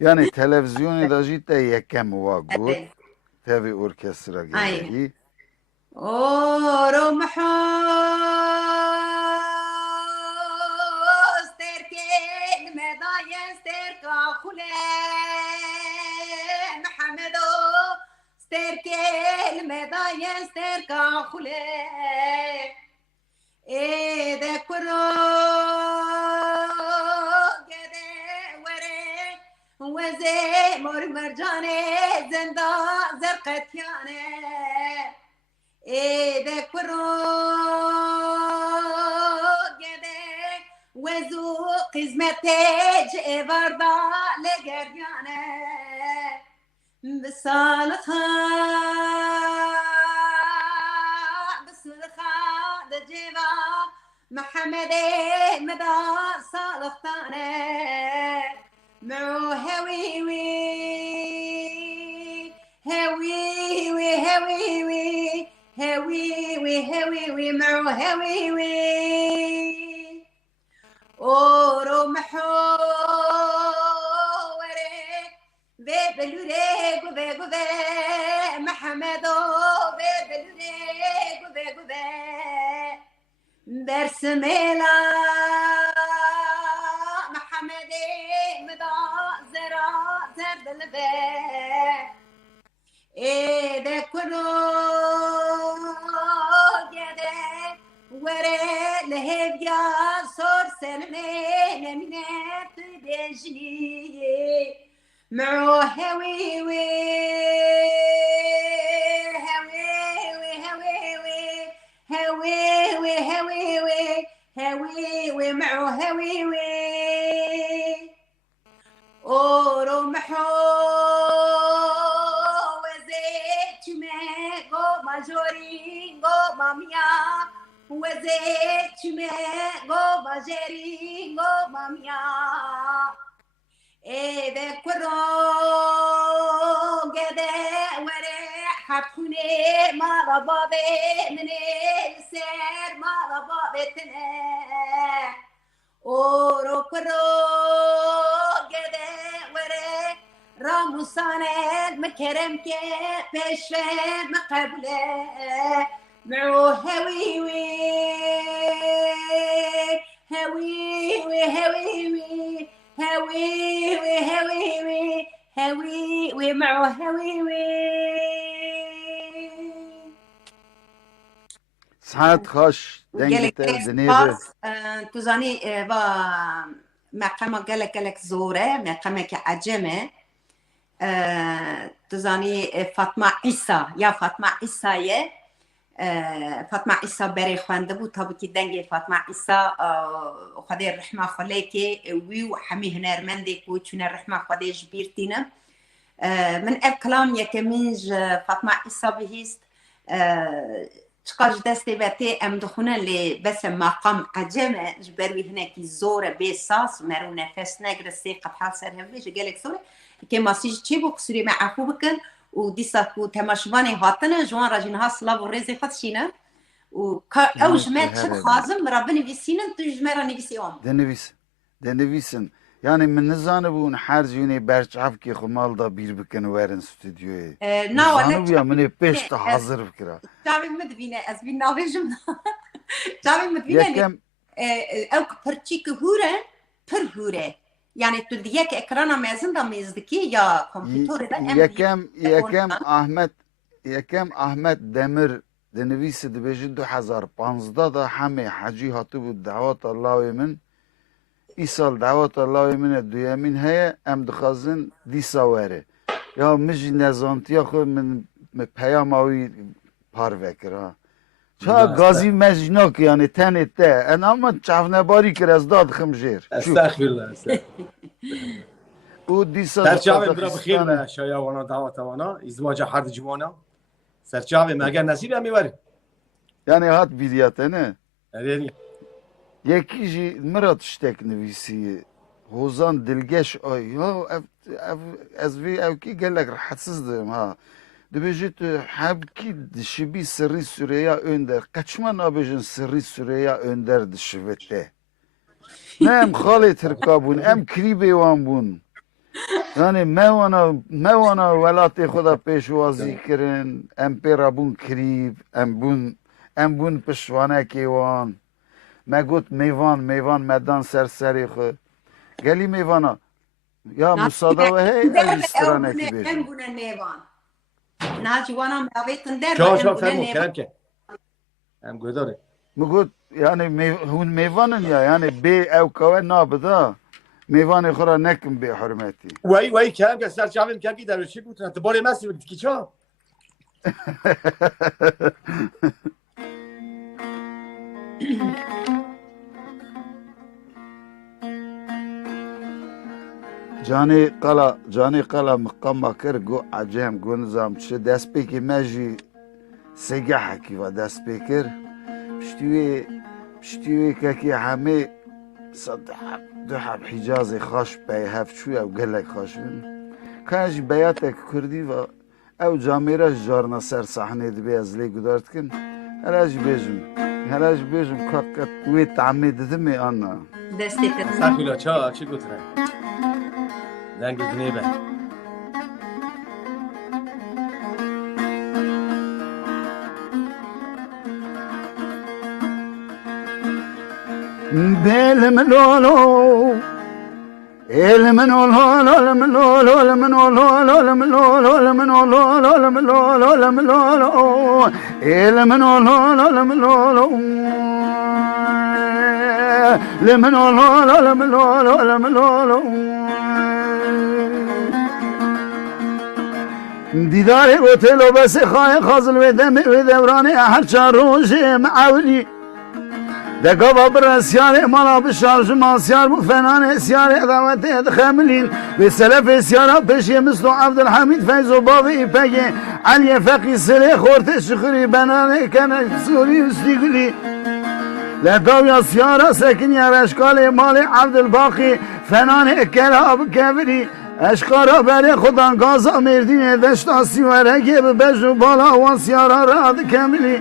یعنی تلویزیونی داشتی تا یکم و گفت اری تاوی ارکسترا گیری رو محوز ترکین مدای استرکا خله محمدو استرکین مدای استرکا خله ده کرو گده وره وزه مر مرجانه زنده زرقتیانه ده کرو گده وزو قزمتج وردا لگریانه بسالخا جيبا محمد مدى صالحتانه معو هويوي هويوي هويوي هويوي هويوي معو هويوي اورو محوري بيبلوري قبي قبي محمدو بيبلوري قبي قبي برسميلا محمدي مدا زرا زرد البيت ايه ده كله جده وري لهبيا صور سلمين منات دجني معو هويوي هويوي هويوي هويوي هويوي هويوي معو هويوي اورو محوزي تشميغو ماجورينغو ماميا وزي تشميغو ماجورينغو ماميا ايه ده كرو قده وريح حبخوني ما ربابي من السير ما ربابي تنه اورو كرو قده وريح راموسانه مكرم كي بشفه مقبله معو هويوي هويوي هويوي هويوي هويوي هويوي معو هويوي ساعت خوش دنگت دنیده تو زانی با مقام گلک زوره مقام که عجمه تو زانی فاطمه عیسی یا فاطمه عیسیه فاطمه عیسی برای خوانده بود تا بکی دنگ فاطمه عیسی خدای رحمه خاله که وی و همه هنرمنده که چون رحمه خدای جبیرتینه من اب کلام یکی منج فاطمه عیسی بهیست چقدر دسته بته ام دخونه لی بس مقام عجمه جبروی هنکی زور بیساس مرو نفس نگرسته قد حال سر هم بیش گلک سوره که ماسیج چی بو قصوری معفو بکن و دیسا کو تماشوانی هاتنه جوان را جنها سلاو و ریزی خدشینه و او جمعه چه خازم برا بنویسینن تو جمعه را نویسی آم دنویسن yani من نزانه بون هر جونی برچاف که خمال دا بیر بکن ورن استودیوی ناوه بیا منی پیشت حاضر بکرا جاوی مدبینه از بین ناویجم جاوی مدبینه یکم او پرچی که هوره پر هوره یعنی تو دیگه که اکرانا میزن دا میزدکی یا کامپیوتر دا یکم احمد دمر دنویس دبیجی 2015 دا همه حجی هاتو بود دعوات الله من ای سال دعوات الله من دویمین هیا ام دخوازن دیسا وره یا مجی نزانتیا خود من پیام آوی پار وکرا چا گازی مجناک یعنی تنت ده اما چفنه باری کر از داد خمجیر استغفرالله او دیسا سرچاوه برا بخیر و شایا وانا دعوت وانا ازدواج هر جوانا سرچاوه مگر نصیب هم میبری yani hat bilyate ne یعنی یکی جی مرات شتک نویسی هوزان دلگش آی یا از وی او کی گلک rahatsız ha dibijit habki dişibi sırrı Süreyya önder kaçma nabijin sırrı Süreyya önder dişivette ne em khali Türkabun em kribe wan bun yani mevana velati xuda peşwazi kirin em perabun krib em bun pişvane kewan me got meyvan medan serseri xu geli meyvana ya musada ve hey estrane ki bir ام بونه میوان ناجی وانا میویتن در شو فرمو کلام که هم گذاره مگوت yani hun meyvanın ya yani be ev kave nabıda meyvanı xura nekim be hürmeti وای کلام که سرچاوه میکنم که در چی بود تو باره مسی بود کی چا جانی قلا مقام کر گو عجم گو نظام چه دست پیکی مجی سگه حکی و دست پیکر پشتیوی که کی همه صدحب دحب حجاز خوش بای هفت شوی او گلک خوش بین کاش بیاتک کردی و او جامیره جارنا سر صحنه دبی از لی گدارد کن هراج بیجم که وی تعمید دمی آنا دستی سرکولا چی گوتره زنگ دنیا به بالملولو المنولو المنولو المنولو المنولو المنولو المنولو المنولو المنولو المنولو المنولو المنولو المنولو دیدار اوتلو بس خواهی خازل و دورانی هر چار روز معولی دقا ببر سیاره مالا بشارج ماسیار بو فنان سیاره دعوت خملین به سلف سیاره بشی مثل عبدالحمید فیض و باب ایپگی علی فقی سلی خورت شخوری بنانه کنه سوری استیگلی لداویا سیاره سکن یا اشکال مال عبدالباقی فنان اکراب کبری اشکارا بری خودان گازا مردین دشتا سیوارگی به بجو بالا وان سیاره را کملی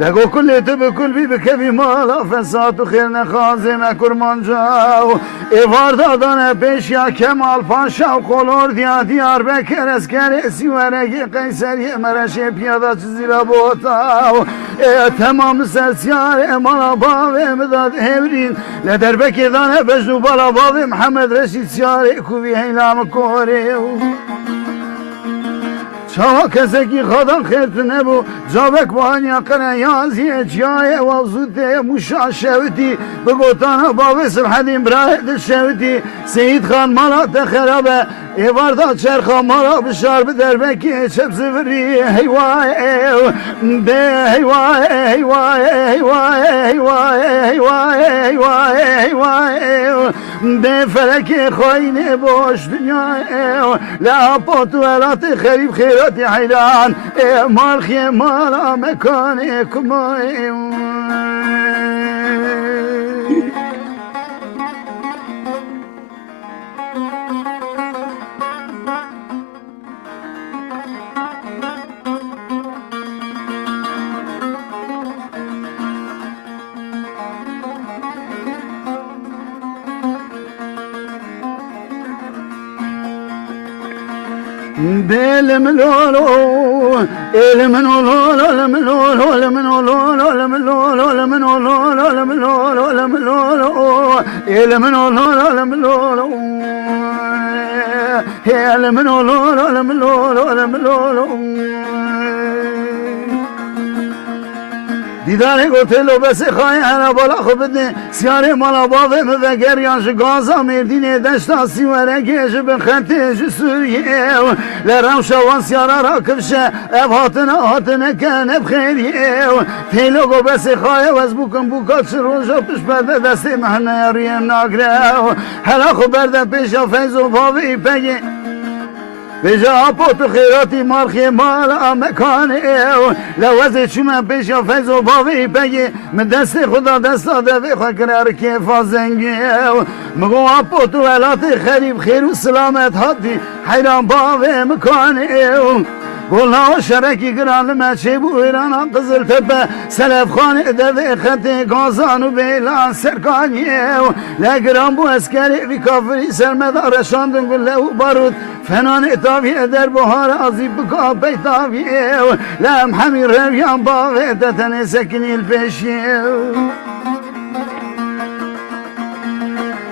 دقو كل تبكل بي بكفي مالا فساد خير نخازي ما كرمان جاو ايوار دادانا بيشيا كمال پاشا و قولور ديار بكر اسكر سيوارگي قيسري مرشي بيادا چزيرا بوتاو تمام سرسيار مالا باوي مداد هبرين لدر بكي دانا بجنو بالا باوي محمد رشيد سياري كوبي هيلام كوريو چاوا کسی خدا خیرت نبو جابک بانیا کنه یازی جای و زوده موشا شوتی بگوتانا باویسم حدیم برای شوتی سید خان مالا تخرابه ایوار دا چرخا مالا بشار بدر بکی چپ زفری هیوای به هیوای هیوای هیوای هیوای هیوای هیوای هیوای به فلک خوین باش دنیا لا پاتو الات خریب خیرات حیران مال خی مالا مکان کمای بلم لولو المن لولو المن لولو المن لولو المن لولو المن لولو المن لولو المن لولو المن لولو المن لولو المن لولو المن لولو المن لولو دیدار گوتلو بس خواهی هر بالا خوبه سیاره مالا باوه مفکر یانش گازا مردین دشتا سیوره گیش بخطه جو سوریه لرم شوان سیاره را کفشه اب هاتنه کن بخیریه تیلو گو بس خواهی وز بکن بکات روژا پش برده دستی محنه یاریم ناگره هلا خو برده پیشا فیزو باوی پگه بجا پوت خیراتی مارخی مالا مکانه لوزه چومن پیش یا فیض و باوی بگی من دست خدا دست داده وی خواه کرار که فازنگی مگو پوت و علات خریب خیر و سلامت هاتی حیران باوی مکانه گلنا و شرکی گران لمچه بو ایران قزل تبه سلف خانه دوی خطه گازان و بیلان سرکانی لگران بو اسکری وی کافری سرمدار شاندن گله و بارود فنان اتاوی در بحار عظیب بکا بیتاوی لهم حمی رویان باوی تتنی سکنی الپیشی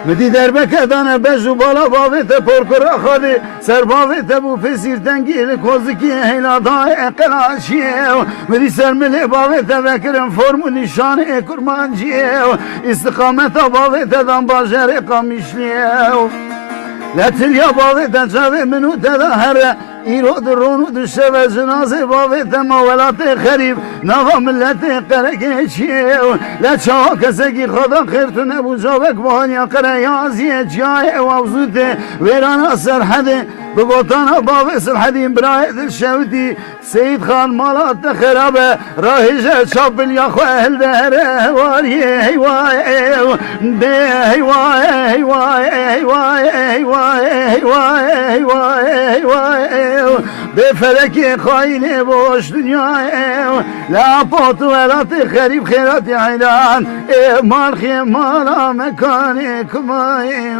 مدی در بکدانه بجو بالا باویت پرکرا خالی سر باویت بو پسیر تنگیل کوزکی هیلادای اقلاشیه مدی سر ملی باویت وکرم فرمو نشان کرمانجیه استقامت باویت دان باجر قامیشلیه لتلیا باویت جاوی منو تدهره ایراد رونو دشه و جنازه باویت مولات خریب نوا ملت قرقه چیه لچه کسکی خدا خیرتو نبو جاوک بانیا قریازی جای ووزوده ویرانا سرحده ببطانا باوی سرحدین برای دل شودی سید خان مالات خرابه راهیجه چاپل یا خو اهل دهره هواریه هیوای ده هیوای هیوای هیوای هیوای هیوای هیوای هیوای به فلک خاین باش دنیای لا پات ولات خریب خیرات عیلان مال خی مالا مکان کمای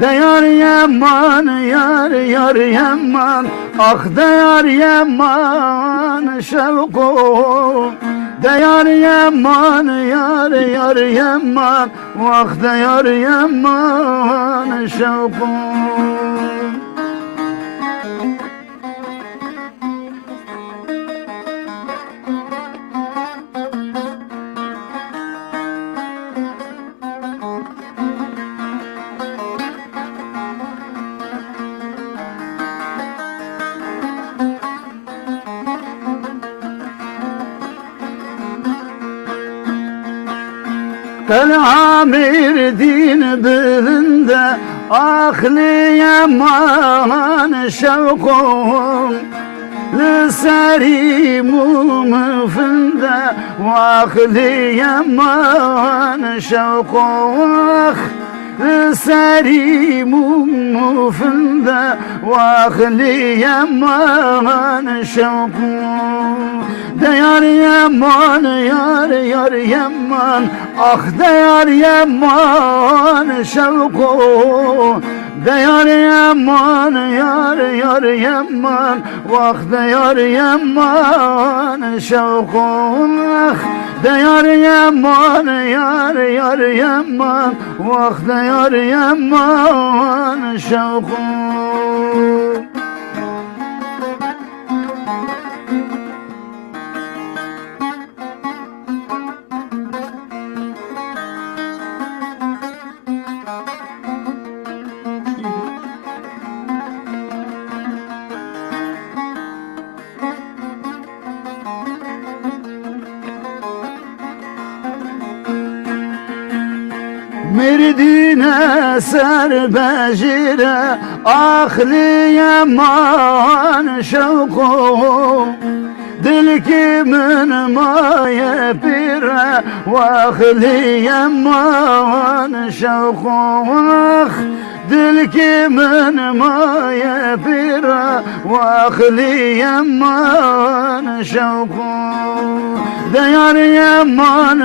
دیار یمان یار یار یمان آخ دیار یمان شوقو دیار یمان یار یار یمان آخ دیار یمان شوقو Amir din bilinde ahli yaman şevkum Lısari mumfinde ahli yaman şevkum Lısari mumfinde ahli yaman şevkum Diyar yaman yar yar yaman Ah diyar yaman şevku Diyar yaman yar yar yaman Vah diyar yaman şevku Ah diyar yaman yar yar yaman Vah diyar yaman şevku مردینه سر بجیره آخلی یمان شوقو دل که من مایه پیره و آخلی یمان شوقو دل که من مایه پیره و آخلی یمان شوقو de yar yaman,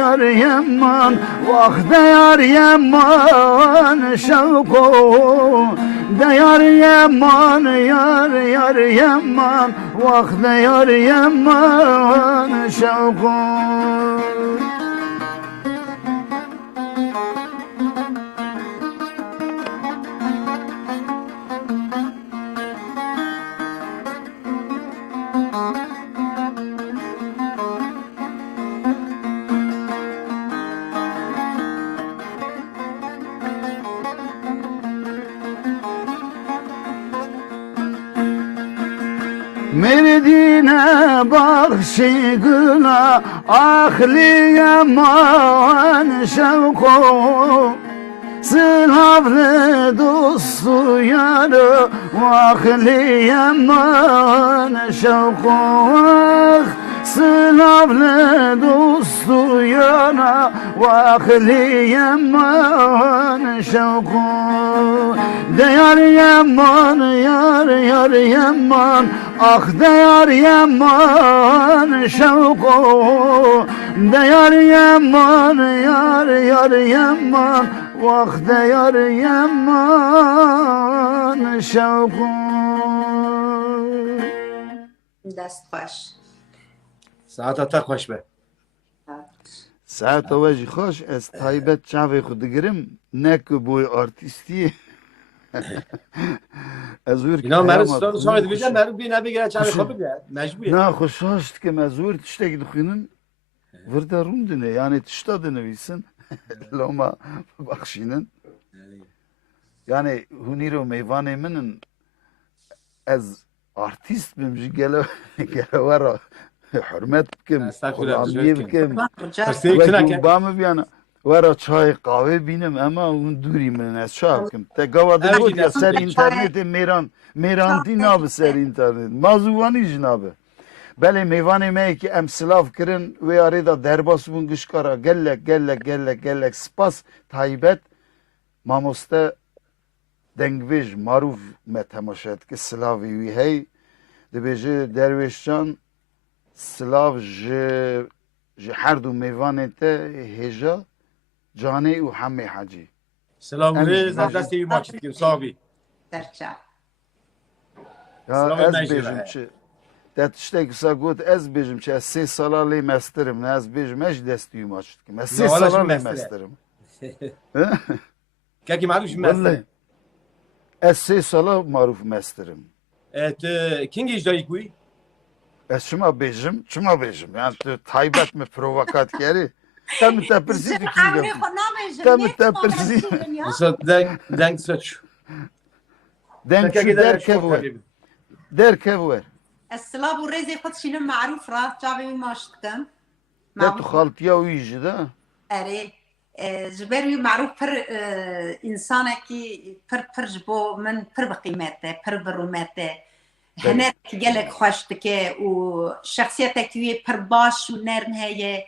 yar yaman, vah de yar yaman şevko, de yar yaman, yar yaman, vah de yar yaman şevko. Merdine bakşı gına ahli yaman şevko, Sılavlı dostu yarı ahli yaman şevko, Sılavlı dostu yana ahli yaman şevko. De yar yaman, yar yaman, ah de yar yaman şevko, de yar yaman, yar yaman, vah de yar yaman şevko. دست خوش ساعت تا خوش به ساعت واجی خوش از تایبت چاوی خود گرم نکو بوی آرتیستی از ور اینا مرد ستان شاید بیجن مرد بی نبیگره چند خواب بگره مجبوریه نه خوش هاشت که مزور تشتک دخینن ورده روندنه yani tişta dönüyorsun loma bakşinin yani huniro meyvane minin az artist bimci gele vara hürmet bikim kulamiye bikim ve bamı biyana vara çay kahve binim ama onu durayım ben az çakim te gavadı bu ya ser internete meran din abi ser internet mazuvani jinabe بله میوانی می که ام سلاف کرن و یاری دا درباس بون گشکارا گلک سپاس تایبت ماموسته دنگویج معروف متماشد که سلاوی وی هی دبیجه درویش جان سلاف ج هر دو میوانی ته هجا جانی و همه حاجی سلام ریز دستی ماچید کم صاحبی درچه یا از بیجم چه ده tiştek kısa gut ez bejim çe 3 salalı mesterim ne ez bejim eş destiyum açtı ki 3 salalı mesterim Kaki maruf mesle vallahi ez 3 salalı maruf mesterim et king icdayı kuy ez çuma bejim yani tu taybet mi provokat geri tam tepirsi عمري dikim خنامه Tam جميل tepirsi Mesela denk saç denk şu derkev ver السلاب والريزي خد شنو معروف راه جابي ماشتكم de tu xaltiya uyucu da اري جبري معروف پر انسانه كي پر جبو من پر بقيمته پر برومته هنا تجلك خوشتكه وشخصيتك كي پر باش ونرم هي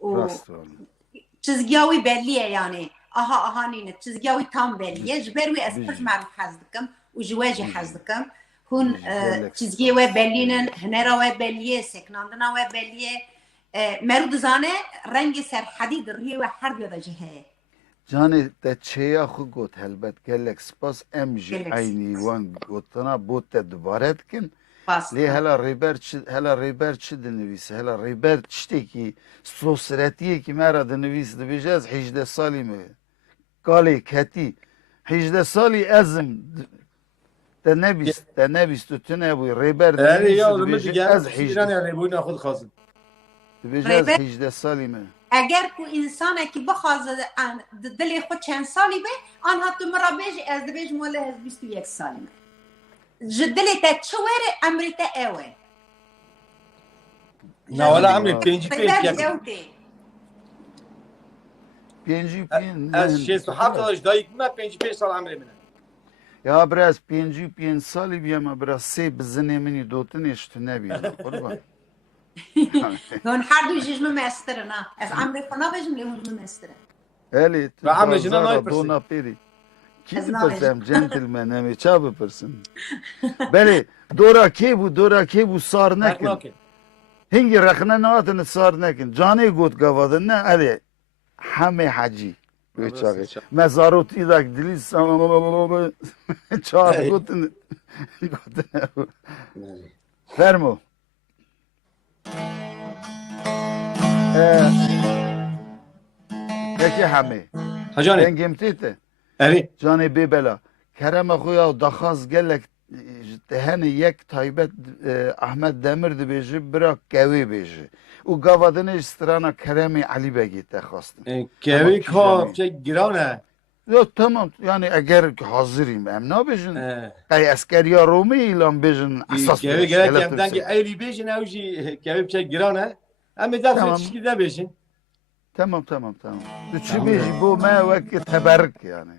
و çizgiyawi belliye yani aha nine çizgiyawi tam belliye جبري از پر معروف حزدكم وجواجي حزدكم هون چیزی و بلینن هنرا و بلیه سکناندنا و بلیه مرد زانه رنگ سرحدی دریه و هر دو جهه Cani de çeya xu got helbet gelek spas emji ayni wan gotana bot te dubaret kin li hela reber çi dinivîs hela reber tiştekî sosretiye ki mera dinivîs dibêje ez 18 salî me galê ketî 18 salî ezim te nebîst tu nebûyî reber Eri ya dinivîs ölümü dibêje diger ez İran yani bu ne khud khazın dibêje ez 18 salî me اگر کو انسان کی بخواز دل خود چند سالی به آنها تو مرا بیج از بیج موله از 21 سالی جدلی تا چوره امریتا اوه Ne valla amri penci Pêncî Ez şey su hafta dayık mı penci pêş sal amri mine Ya biraz pêncî salî biyema biraz sê bi zinê minî dotinê ji tu nebîne qurban هون هر دو جيجمه مسترنا از عمري خنا بجم لي هون مستر Elê tu Ve amre jina bazara naypirsin. dona pêrî Kî Ez dipirsem gentleman em ê ça bipirsin Belê dora kê bû sar nekin هنگی رخنه نواتن سار نکن جانی گوت گوادن نه علی همه حجی بیچاره مزاروتی داک دلی چهار گوتن فرمو یکی همه هجاني هنگیم تیته أري جانی بی بلا کرم خویا دخواست گلک هن یک تایبت احمد دمر دی بیجی برا گوی بیجی او گوادن استرانا کرم علی بگی تخواستن كاوي Ama كا ki شيء جيرانه Ya tamam yani eğer hazırım em ne bejin آه. ay askeriya Romi ilan bejin asas كاوي bejin قالك gelip يم دانك dursun. أيلي بيجن أوجي كاوي بشيء جيرانه أما دافع Tamam. تشكي ده بيجن Tamam. Üçü Tamam. beji bu me vakit teberrik yani.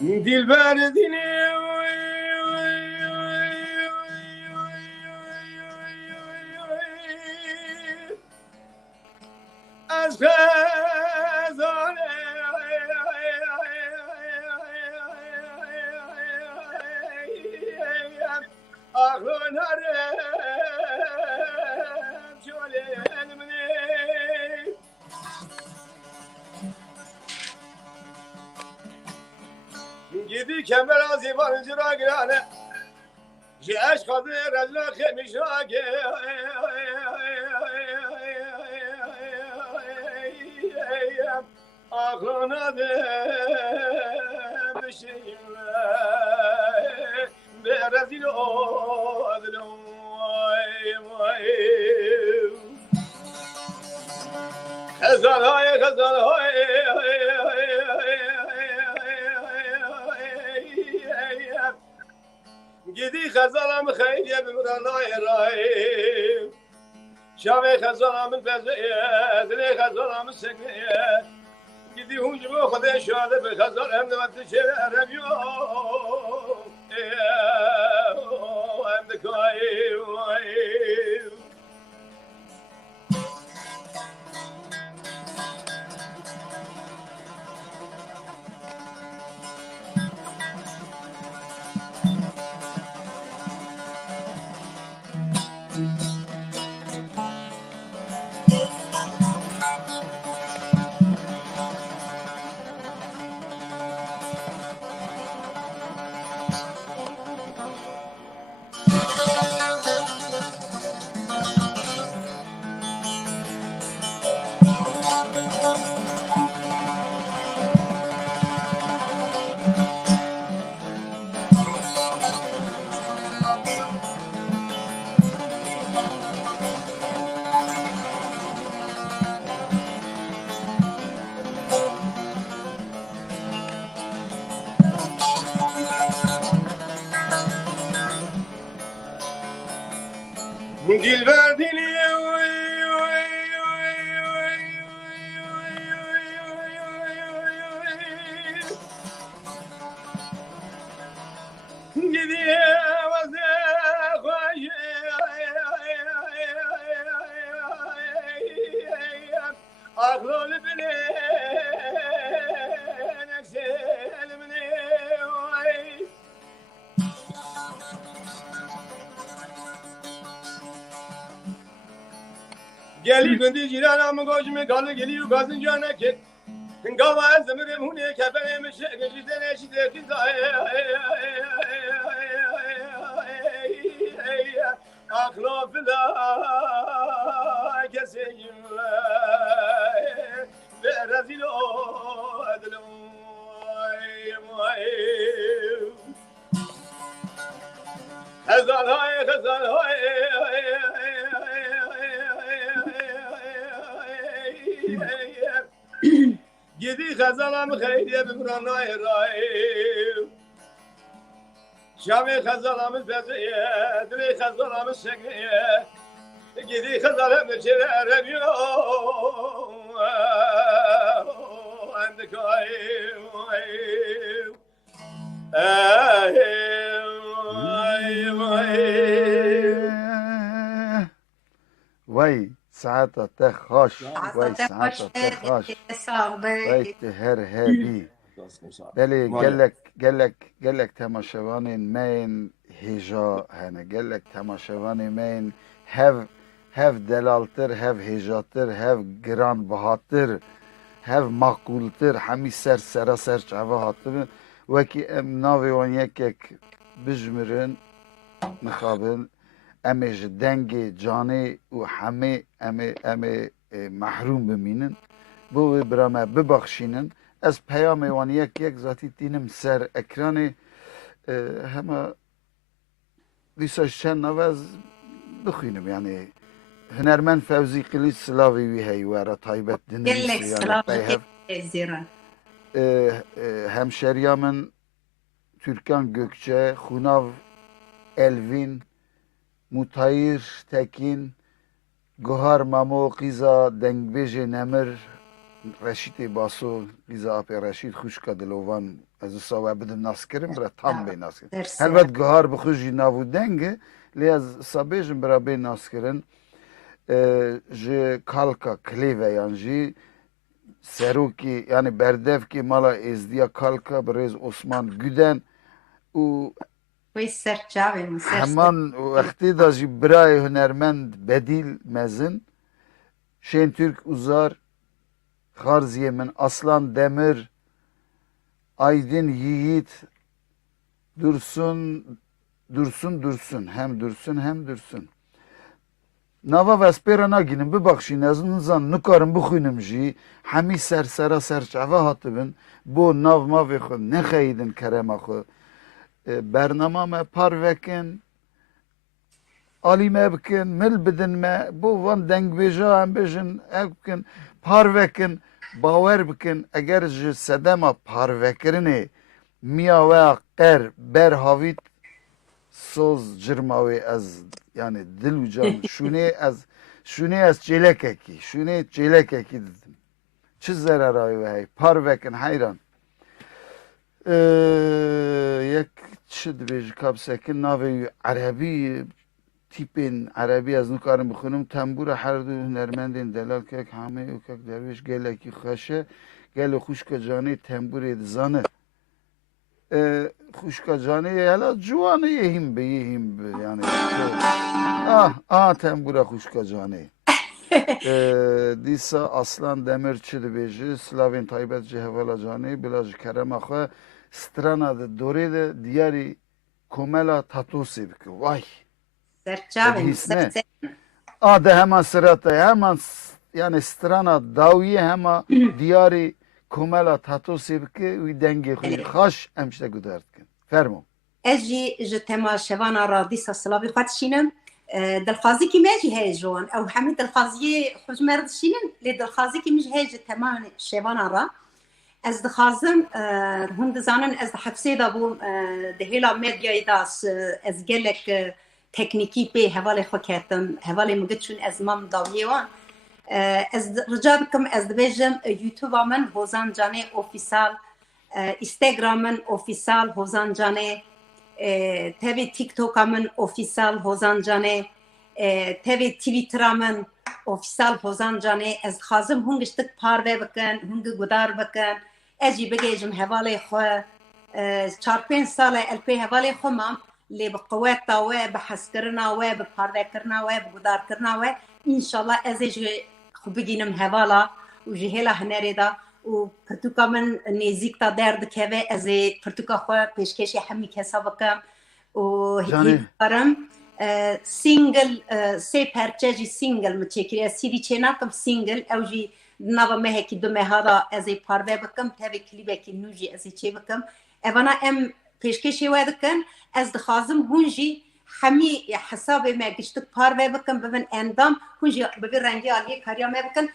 Dilber dili az khazane ağlarım çölemini gidi kemer azivan cira girane Jiş kadir Allah kemişage aklına bir şeyimle berezil oldum Kazan hay Gidi خزانم خیلی بمرنای رای شامی خزانم فزایه دلی خزانم سکنیه گیدی هنجم خدا شاده به خزان هم دوات شرم یو هم دکای Dilber dili gidiyor aklını bilen ekselimini Geli gündüz cilanamı koşumu kalı geliyor gazın cana ki. Gava zımırım hune kefenim şekilden eşide kızay. Akla fila keseyim ve rezil oldum. Hazal hay hazal hay Gidi hazalam khayriye bimranay ray Şami hazalam beziye dili hazalam şekiye Gidi hazalam çerem yo and kay Vay saate te hoş. Vay saate te hoş. Vay te her hebi. Beli gelek temaşevanın mein heja hene gelek temaşevanın mein hev delaltır, hev hejattır, hev gran bahattır, hev makultır, hemi ser çava hattır. Veki em navi on yekek bijmirin mikabil emi ji dengê canê û hemê em mahrum bimînin bu wê bira me bibexşînin ez peyamê wan yek zatî tînim ser ekranê hema dîsa ji çend navez bixwînim yani hunermend Fevzî Qilîç silavê wî heye were taybet Gelek dinivîsî selam zira. hemşeriya min Türkan Gökçe, Xunav Elvin, Mutayir Tekin, Guhar Mamo, Qiza Dengbêjê Nemir, Reşîtê Baso, Qiza Apê Reşît, Xuşka Dilovan, ez wisa we bidim naskirim, bira tam bê naskirin. Helbet Guhar bi xwe jî nav û deng e, lê ez wisa bêjim bira bê naskirin. Ji kalka Klêveyan jî serokê yani berdevkê mala êzdiya kalka bi rêz Osman Güden û Wê serçavê min heman wextê da jî birayê hunermend Bedîl Mezin, Şentürk Uzar, Xarziyê min Aslan Demir, Aydin Yiğit, Dursun hem Dursun. Nava vespêra nagînim bibexşîn ez nizan nikarim bixwînim jî hemî sersera serçava hatibin bo nav mavê xwe nexeyidin kerema xwe bernama me par vekin alî me bikin mil bidin me bo van dengbêja em bêjin ev bikin par vekin bawer bikin eger ji sedema parvekirinê miya we qer ber havît soz cirma wê ez yani dil û can şûnê ez çêlekekî didim. Çi zerera wê heye par vekin heyran. Yek çi dibêje kapsekin navê wî erebî tîpên erebî ez nikarim bixwinim tembûra her du hunermendên delal kek hamê û kek dervêj gelekî xweş e gelo xwişka canê tembûrê dizane. Xwişka canê hela ciwanê yê hîn bi yani tembûra xwişka canê. Dîsa Aslan Demir çi dibêje silavên taybet ji hevala canê bila ji kerema xwe strana di dorê de diyarî komela Tatosê bike. Vay! serçavê min De heman sirata heman yani strana dawiyê hema diyarî komela Tatosê bike wî dengê xwe xaş em ji te guhdar dikin. Fermo. Ez jî ji temaşevana ra dîsa silavê xwe dişînim. Dilxwazîkî me jî heye ji wan. Ew hemî dilxwaziyê xwe ji me re dişînin lê dilxwazîkî min jî heye ji temaşevana ra. Ez dixwazim hûn dizanin ez di hefsê da bûm di hêla medyayê da ez gelek teknîkî pê hevalê xwe ketim. Hevalê min giçûn ez mam dawiyê wan. Ez rica dikim ez dibêjim YouTube'a min Hozan Canê Ofîsal, Instagram min Ofîsal Hozan Canê, tevê TikTok'a min Ofîsal Hozan Canê, tevê Twitter'a min Ofîsal Hozan Canê. Ez dixwazim hûn giştik parve bikin, hûn gudar bikin. Ez jî bigêjim hevalê xwe 4-5 sal e el pê hevalê xwe mam lê bi qeweta we, bi hezkirina we, bi parvekirina we, bi gudarkirina we انشالله از خوب بگینم هوالا و جهلا هنری دا و پرتوکا من نزیک تا درد که از پرتوکا خو پیشکش همی کسا بکم و هیدارم سینگل سه پرچه جی سینگل مچکری سیدی چه نکم سینگل او جی نوا مهکی دو مهارا از پارده بکم تابع کلیبه که نوجی از چه بکم اوانا ام پیشکشی وادکن از دخوازم هونجی همی حساب ما گشتک پارده بکم ببین اندام هونجی ببین رنگی آلیه کاریا ما بکن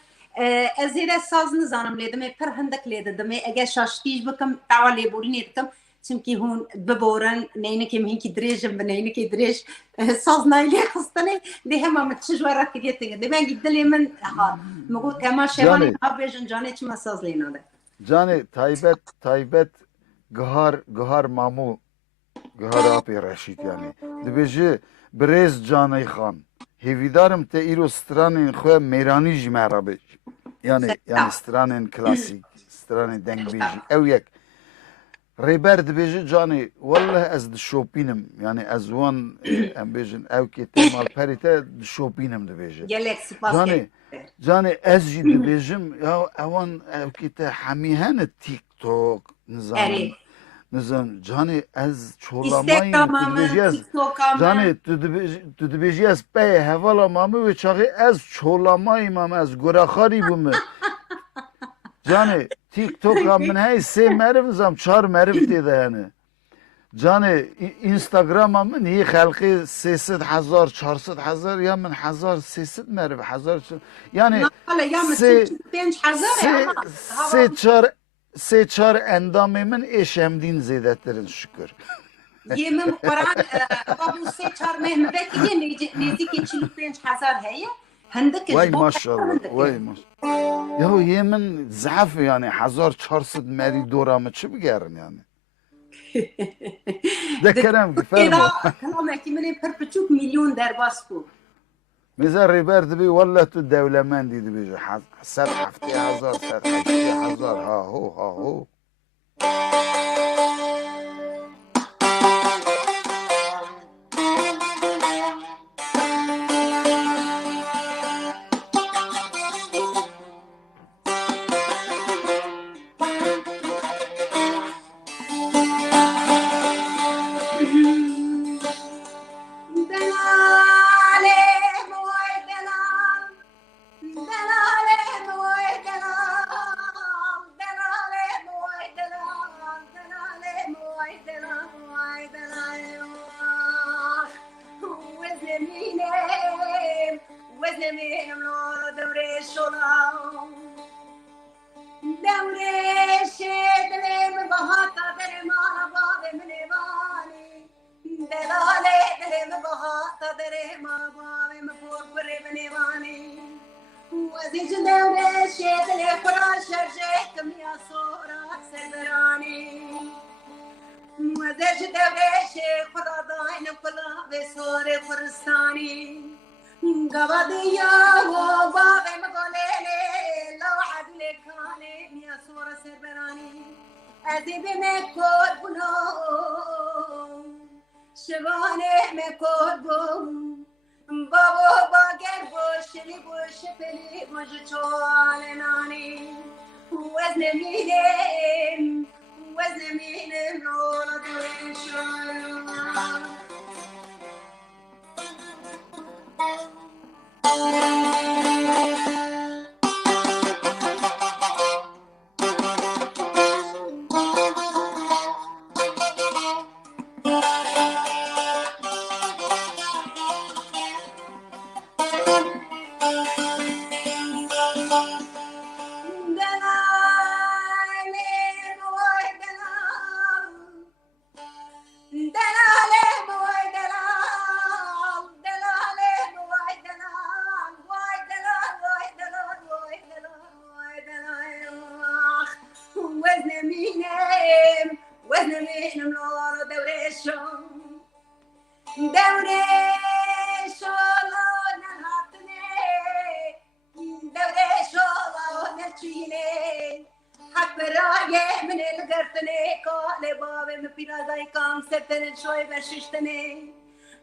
از زیر ساز نزانم لیدم پر هندک لیدم اگه شاشتیج بکم تعالی بولی نیدکم چونکی هون ببورن نینه که مهین کی دریجم به نینه کی دریج ساز نایلی خستنه ده هم متشجوره که دیگه ده من گدلی من ها مگو تمام شوانی ها بیشن جانه چی مساز لیناده جانه تایبت گهار مامو گهار آپی رشید یعنی دبیجه برز جانه خان هیویدارم ته ایرو ستران خواه میرانی جی مرابه یعنی ستران کلاسیک ستران دنگ بیجی او یک ریبر دبیجه جانی والله از دشوپینم یعنی از وان ام بیجن او که تمال پریته دشوپینم دبیجه گلکسی پاس جانی از جی دبیجم یا اوان او که ته همیهن تیک توک نظام جانی از چولامایی جانی تو دبیجی از پی حوالا مامه و چاقی از چولامایی مامه از گراخاری بومه جانی تیک توک هم من های 3 مرف نظام 4 مرف دیده هنه جانی اینستاگرام هم من یه خلقی 300,000 400,000 یا من 1300 مرف 1000 یعنی 3-4 اندام من اشمدین زیده ترین شکر یه من قرآن بابو 3-4 مهم بکی نیزی که 45,000 هیه هندك وای ماشاءالله وای ماشاءالله یه من ضعف یعنی 1400 مری دورامه چه بگرن یعنی دکرم فرما كلامك من پرپچوک میلیون در باسکو میزه ریبر دبی والله تو دولمندی دبی 170,000 180,000 ها هو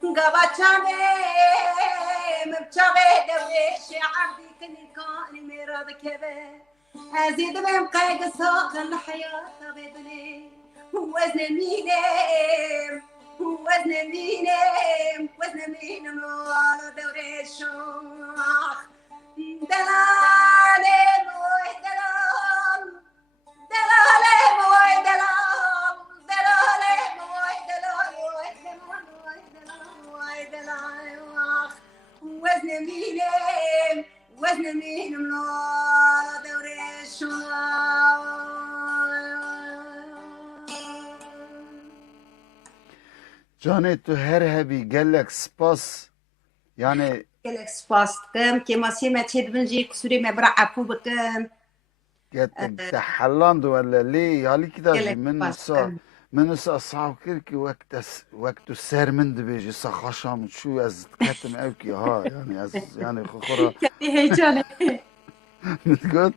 قبا چاویم بچاوه دویش عبدی کنی کانی میراد کبه ازید بهم قیق ساقن حیات بدنی وزن مینم وزن مینم والا دوره شاخ دلاله موی دلال دلاله موی دلال دلاله موی دلال موی دلال وزن مینم والا دوره شاخ جانه تو هر هبی گلک سپاس یعنی گلک سپاس دکم که ماسی ما چید بنجی کسوری ما برا عفو بکم گتک تحلاند ولا ليه هالي كده گلک من سپاس سا دکم من سا صعب كركي وقت سر من دبيجي سا خشام شو از كتم اوكي ها يعني از يعني خورا کتی هیچانه متقول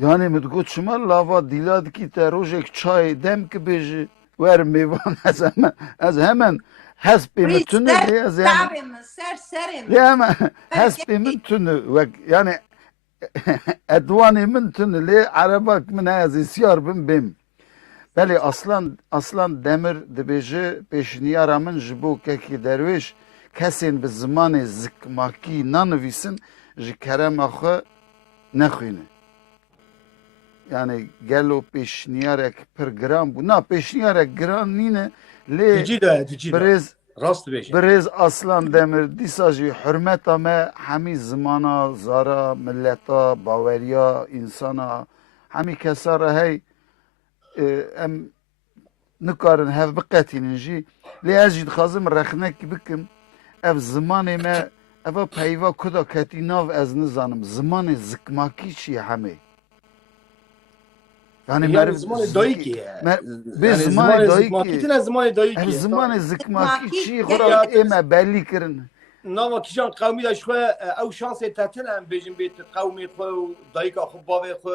يعني متقول شما لافا ديلاد كي تروجك چاي دم كبيجي ور ميوان از همن حسبي ریز متونه سر ليه از يعني تعبم سرم ليه ما حسبي متونه يعني ادواني من تن لي عربك من هذه سيار بم بله اصلا دمر دبيجي بيشنيارا من جبو كي درويش كسين بالزمان زكماكي نانويسن جي كرم اخو نخوينه يعني قالوا بيشنيارك برجرام بو نا بيشنيارك جرام نينه لي تجي برز راست بيجي برز اصلا دمر دیساجی حرمت ما همی زمانا زارا ملتا باوریا انسانا همی کسا را هی ام نکارن هف بقتینجی لی اجید خازم رخنک بکم اف زمان ما اف پیوا کدا کتیناو از نزانم زمان زکماکی چی همه yani yani zaman dayıki به زمان دایی که زمان dayıki her zaman zıkmaki Zıkmaki, çiğ ya- kurak eme belli kırın. ناما کیجان قومی داشت خو او شانس تاتن هم بجیم بیت قومی خو دایکا خو باوی خو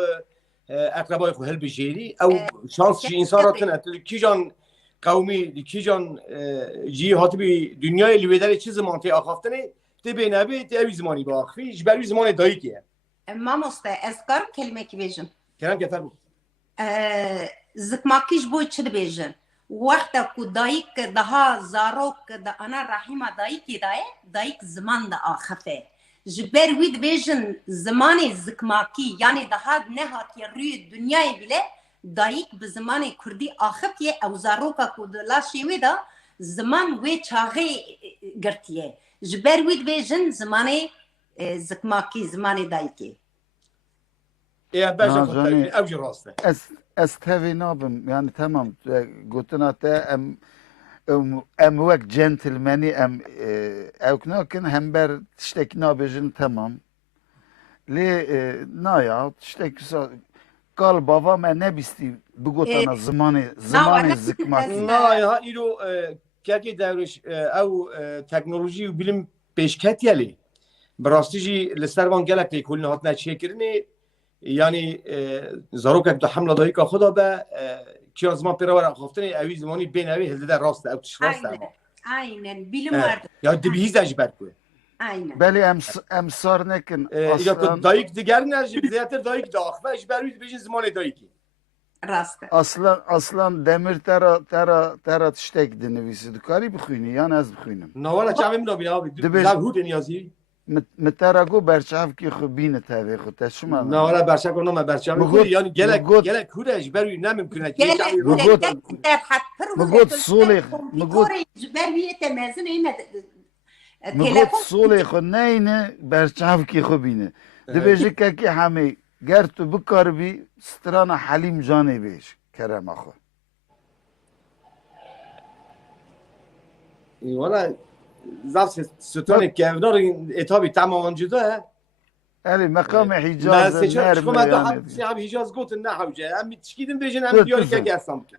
اقربای خو هل بجیری او شانس چی انسان را تنه کیجان قومی کیجان جی هاتی بی دنیای لیودر چی زمان تی آخافتنه تی بی نبی تی اوی زمانی با آخفی جبروی زمان دایکیه مامۆستا ez karim kelimekî bêjim کرم که فرمو zikmakî ji bo çi dibêjin wexta ku dayîk daha zarok di ana rahîma dayîkê de ye dayîk ziman de axife ji ber wî dibêjin zimanê zikmakî yanî daha nehatiye rûyê dunyayê bîle dayîk bi zimanê Kurdî axiftiye ew zaroka ku di laşê wê de ziman wê çaxê girtiye ji ber wî dibêjin zimanê zikmakî zimanê dayîkê ای باشا نه، خود جانی. تبینی او جی راسته از تاوی نابم yani tamam gotuna te em wek gentlemani em evknakin hem ber tiştek nabejin tamam. Li naya tiştek kal baba me ne bisti bu gotana zamanı zıkmak. نه یا ایرو که دورش او تکنولوژی و بیلم پیشکت یلی براستی جی لسروان گلک لی کل نهات نچه کرنه یعنی زاروک اکتا حمله دایی که خدا به که از ما پیروار خوافتنه اوی زمانی بین اوی هلده در راسته او تش راسته اما aynen bilim vardır یا دبیهیز اجبر که aynen Beli em sar nekin یا که aslan دایک دیگر نرجی زیادتر دایک داخ و اجبر بیشین زمان دایکی rastı aslan demir tera tiştek dinivisi dukari bixuyni yan ez bixuynim. نوالا چاویم نابین آبی دبیش. زرهود نیازی مترا گو برچاف کی خو بینه تاوی خو تشما نوالا برشک و نام برچاوی مگود- خودی یعنی گلک مگود- گلک هود اجبر نممکنه که Gelek چاوی Mugod- mürekkep der hattır Mugod solih, kompütörü ciberviye temezin eyme مگوت telefon سولی خو نینه برچاف کی خو بینه دبیجه که کی همه گر تو بکار بی ستران حلیم جانی بیش کرم اخو والا زاف ستون که اونار اتابی تماما جدا الی مقام حجاز نرمه نرمه شما دو یعنی هم حجاز گوت نه حوجه هم تشکیدم بیشن دو هم دیاری که تزن. گرسام که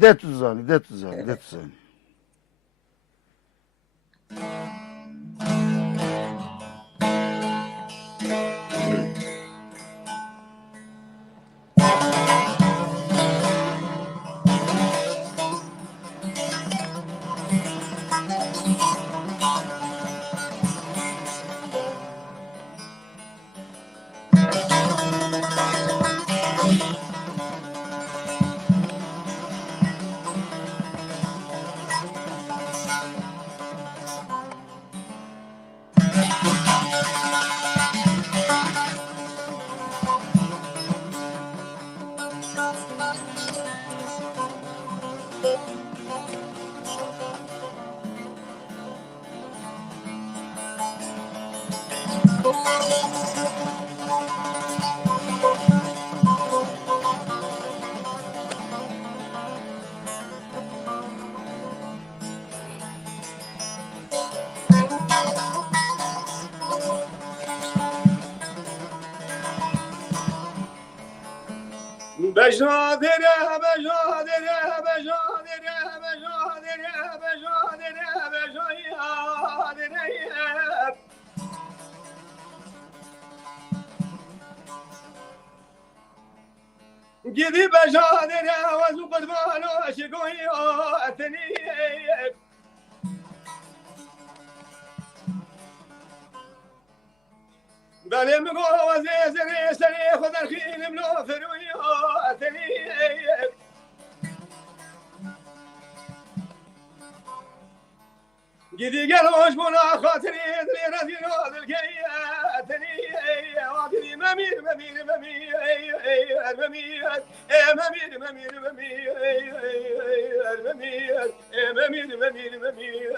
ده تزانی ده تزانی ده تزانی بجادره بجادره بجادره بجادره بجادره بجادره گیدی بجادره وزو قدمانو شگوی آتنی بله مگو وزی زری سری خودر خیلی بلو فروی آتنی گیدی گلوش بنا خاطری دلی رزیل و دلگی آتنی واقعی ممیر ممیر ممیر ممیر ممیر ممیر ممیر ممیر ممیر ممیر ممیر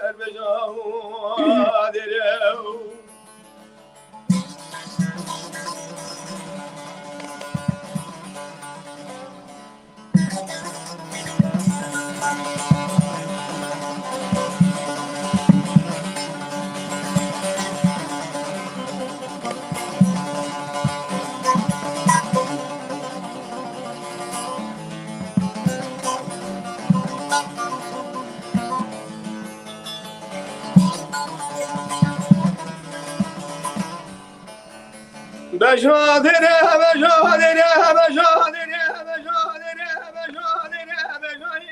بجادره بجادره بجادره بجادره بجادره بجادره بجادره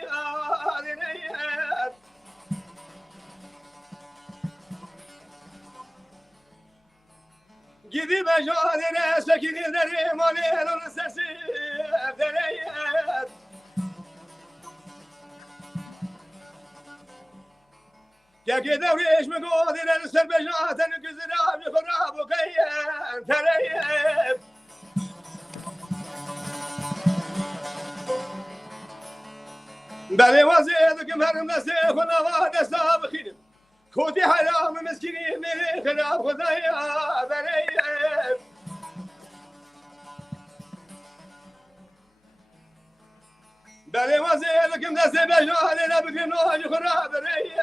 گیدی بجادره سکینی دری مالی دون سسی دری که دوریش مگو دیدن سر بجاتن گزراب خراب و قیم تریم بله وزید که مرم دسته خناوا دستا بخیرم کودی حرام مسکینی میری خراب خدایا بریم بله وزید که دسته بجاته نبکن و خراب بریم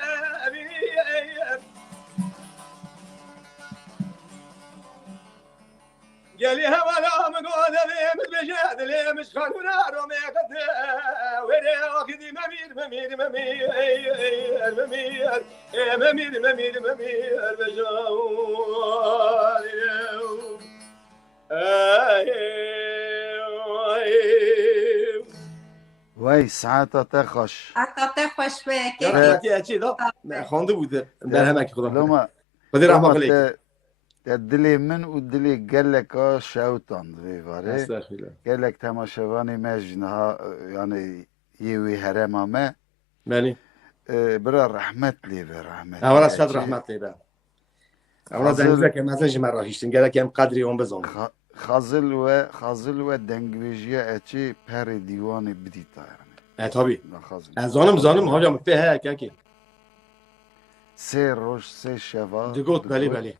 قالي هوالا مقود ذي بجاد لي مش خلونا رومي قد وري وكذي ممير ممير ممير ممير ممير ممير ممير بجاد وای ساعتا تخش حتی خوش به یا چی دا خوانده بوده در همه که خدا لما خدا رحمت کنه دلی من و دلی گلک ها شوتاند ویواره استغفرالله گلک تماشاوانی مجنها یعنی یوی حرم همه بله برا رحمت لی به رحمت اول از خد رحمت لیبه اول از زنگیزه که مثلا جمع را هیشتن گره که هم قدری اون بزن خازل و دنگویجی اچی پر دیوان بدیتا یعنی طبی خازل زانم ها جا مکته ها که سه روش سه شوا دگوت بله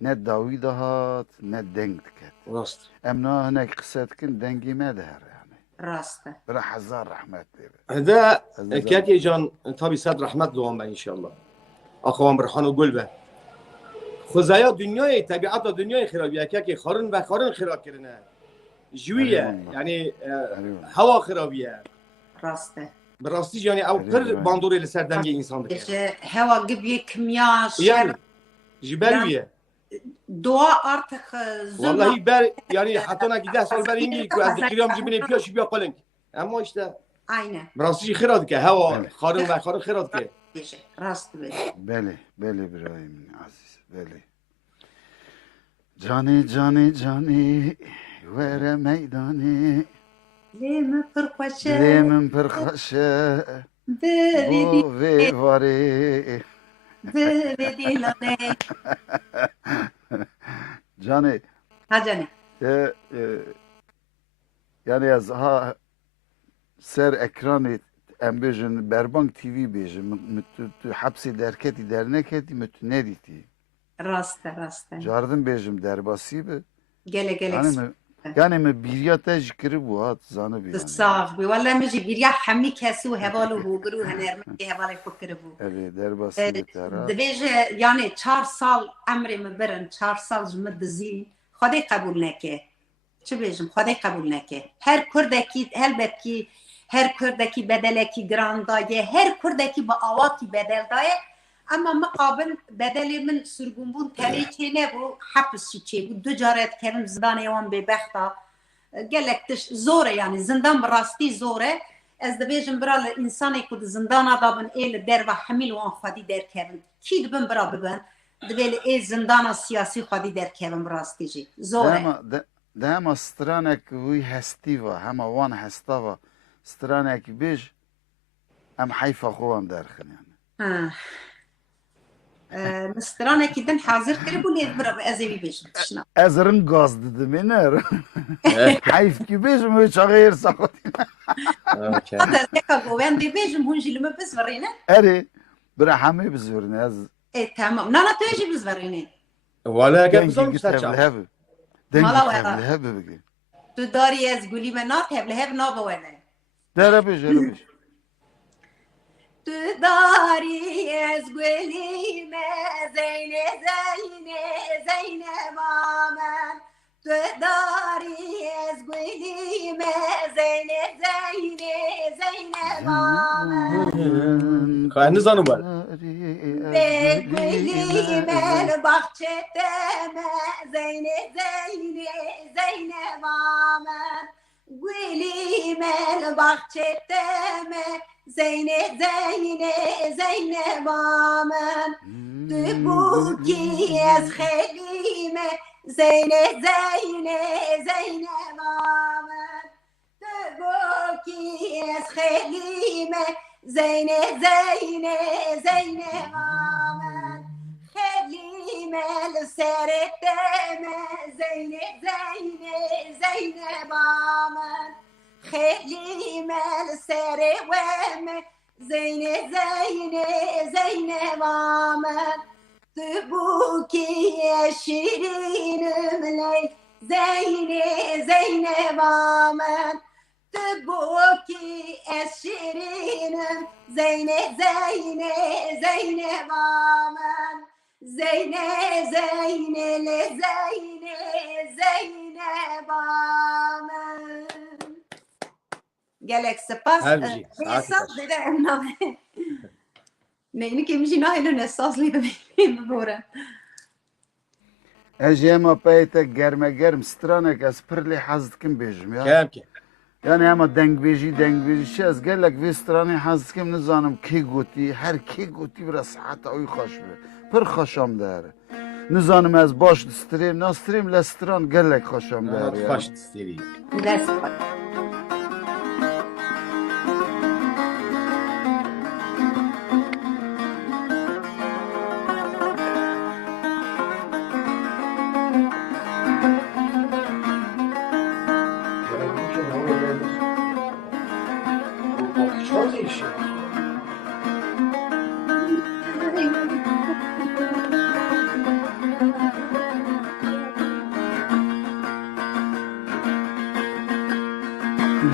نه داوید هات نه دنگ دکت راست امنا هناك قصت کن دنگی مدهر یعنی راسته برا هزار رحمت لیبه هذا كاكي جان طبي صد رحمت دوام ان شاء الله اخوان برهان و گل به خدایا دنیای طبیعت و دنیای خرابیه که خارن و خارن خراب کردنه جویه یعنی هوا خرابیه راسته براستی یعنی او پر باندوری لسر دنگ انسان بشه هوا قبی کمیاش یعنی جبلویه دعا ارتخ والله بر يعني حتى انا 10 سال بر اینگی که از دکریام جبنی پیاش بیا قلنگ اما اشته aynı براستی خراد که هوا خارن و خارن خراد که بشه راست بشه بله ابراهیم عزیز بله جانی وره میدانی لیم پرخوشه دلیم پرخوشه ببینی ویواره ببینی جانی ها جانی یعنی از ها سر اکرانی ام بیژن بربانک تیوی بیژن تو حبسی درکتی درنکتی مت ندیتی راسته راسته جاردن بیژم درباسی به گله گله yani mi biriya te ji kiri bû hat zane bî yani. صاف بي والله مجي بيريا حمي كاسو هبالو هو برو هنرمي هبالي فكر بو Evet derbasi bir tara. دبيجه يعني 4 سال عمري مبرن 4 سال جمد زين خدي قبول نکه چه بیجم خدای قبول نکه هر کردکی البته هر کردکی بدلکی گراندایه هر کردکی با آواتی بدل دایه اما مقابل بدلی من سرگون بون تری چه نبو حبسی چه بود دو جارت کردم زندان یوان به بختا گلکتش زوره yani زندان براستی زوره از دبیجم برای انسانی که زندان آدابن ایل در و حمیل وان خودی در کردن کی دبن برا ببن دبیل ای زندان سیاسی خودی در کردن براستی جی زوره Dema stranek huy hestiva hema wan hestava stranek bij em hayfa xovan derxin yani. مسترانه که دن حاضر کری بولید برا به ازوی بیشم تشنا Ezrin gaz dedim iner. Hayf ki bijim hiç ağır sakati. هذا ذكر جوان دي بيجم هون جيلو ما بزورينا Eri bira hemi bizurne ez. ايه تمام نانا تيجي بزورينا ولا قبل Dengi زوج git ساتشا evlehebi. Dengi Mala wera. evlehebi bigi. تو داري از قولي ما ناتهب لهب نابا ولا Dere bij eri bij. تو داري از قولي ما زينة زينة زينة ماما تو داري از قولي ما زينة زينة زينة ماما خلينا نظام بقى بقولي من بخشته ما زينة زينة زينة ماما قولي من بخشته ما زينة زينة زينة ماما تبوكي از خليمة زينة زينة زينة ماما تبوكي از خليمة زينة زينة زينة ماما خليمة لسرتما زينة زينة زينة ماما خليمة لسروما زينة زينة زينة ماما تبوكي يا شيرين ملاي زينة زينة ماما تبوكي الشيرين زينة زينة زينة ماما زينة زينة لزينة زينة ماما قالك سباس هرجي، ساعات صوت تفش. ده نيني كيمشي ناهي لنساس لي ببورا Ejema peyte germe germ stranek ez pirli haz dikim bijim ya. كام كام Yani ama dengbeji şey ez gelek vi strani haz dikim nizanim ki goti her ki goti bir saat oy xoş be. Pir xoşam der. Nizanim ez baş stream nastream le stran gelek xoşam der ya. خش تستيري That's what.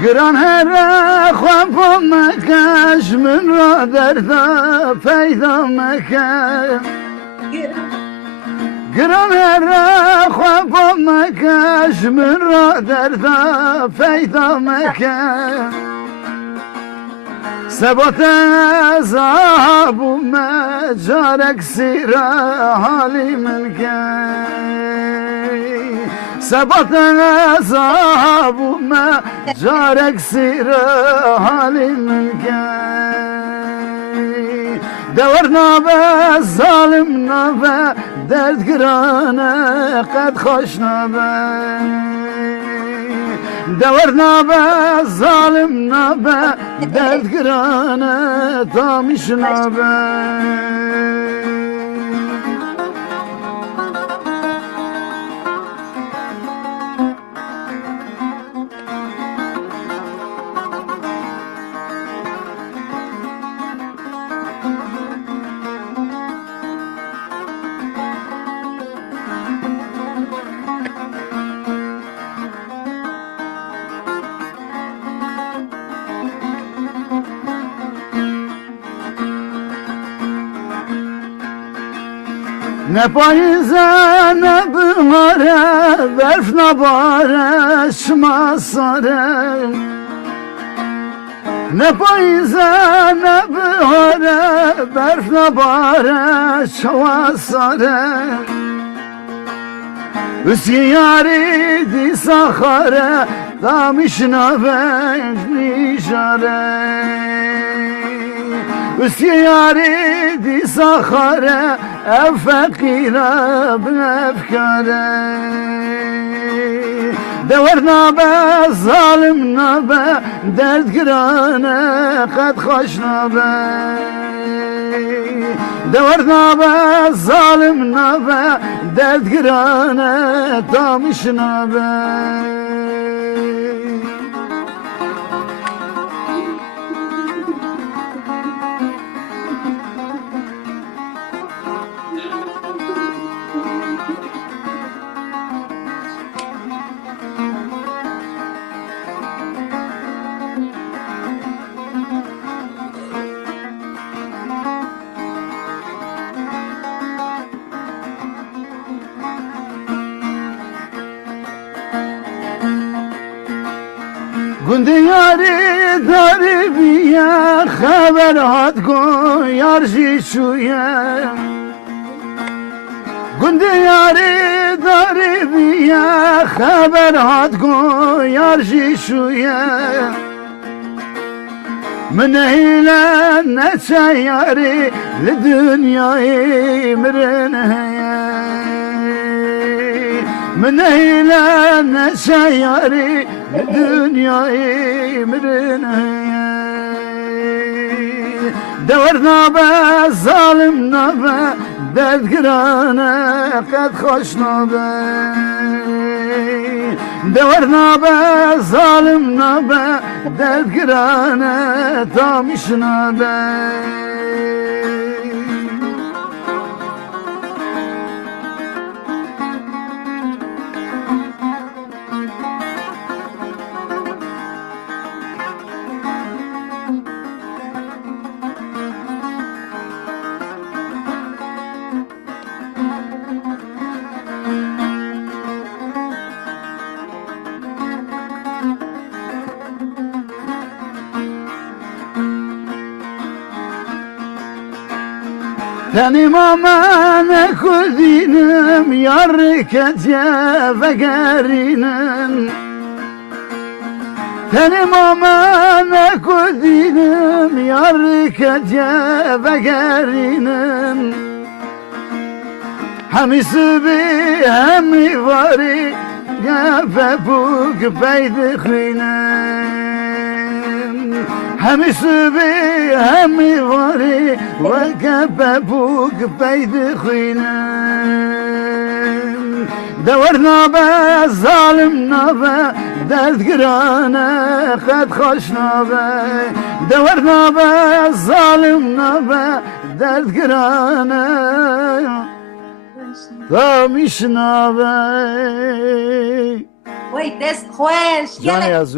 Gran her خواب مکش من را درد پیدا مکش گران هر خواب مکش من را درد پیدا مکش ثبات زاب و مجارک سیر حالی من کن ثبات زاب و مجارک سیر حالی من کن دور نابه ظالم نابه دردگرانه قد خوش نابه دور نابه ظالم نابه دردگرانه تامیش نابه Ne payıza ne bımare, verf ne bare, şma sare. Ne payıza ne bımare, verf ne bare, şma sare. Üskiyari di sakhare, damişna benjnişare. Üskiyari di sakhare, ev fakire befkare. Dever nabe, zalim nabe, dert girane, kad hoş nabe. Dever nabe, zalim nabe, dert girane, damış nabe. Gündiyari dari biye haber hat go yarji şuye. Gündiyari dari biye haber hat go yarji şuye. Meneyle ne çayari li dünyayı mreneye. Meneyle ne çayari dünyayı mreneye. Dever nabe zalim nabe, dert girane kad hoş nabe. Dever nabe zalim nabe, dert girane tamiş nabe. Tenim amane kudinim, yarriketye ve gerinin. Tenim amane kudinim, yarriketye ve gerinin. Hemisi bi hemi vari, gefe buk peydi khinin. Hemisi bi hemi vari, ve gefe buk peydi khinin. Dever nabe zalim nabe, dert girane kad hoş nabe. Dever nabe zalim nabe, dert girane tamiş nabe. وای دست خوش Yani az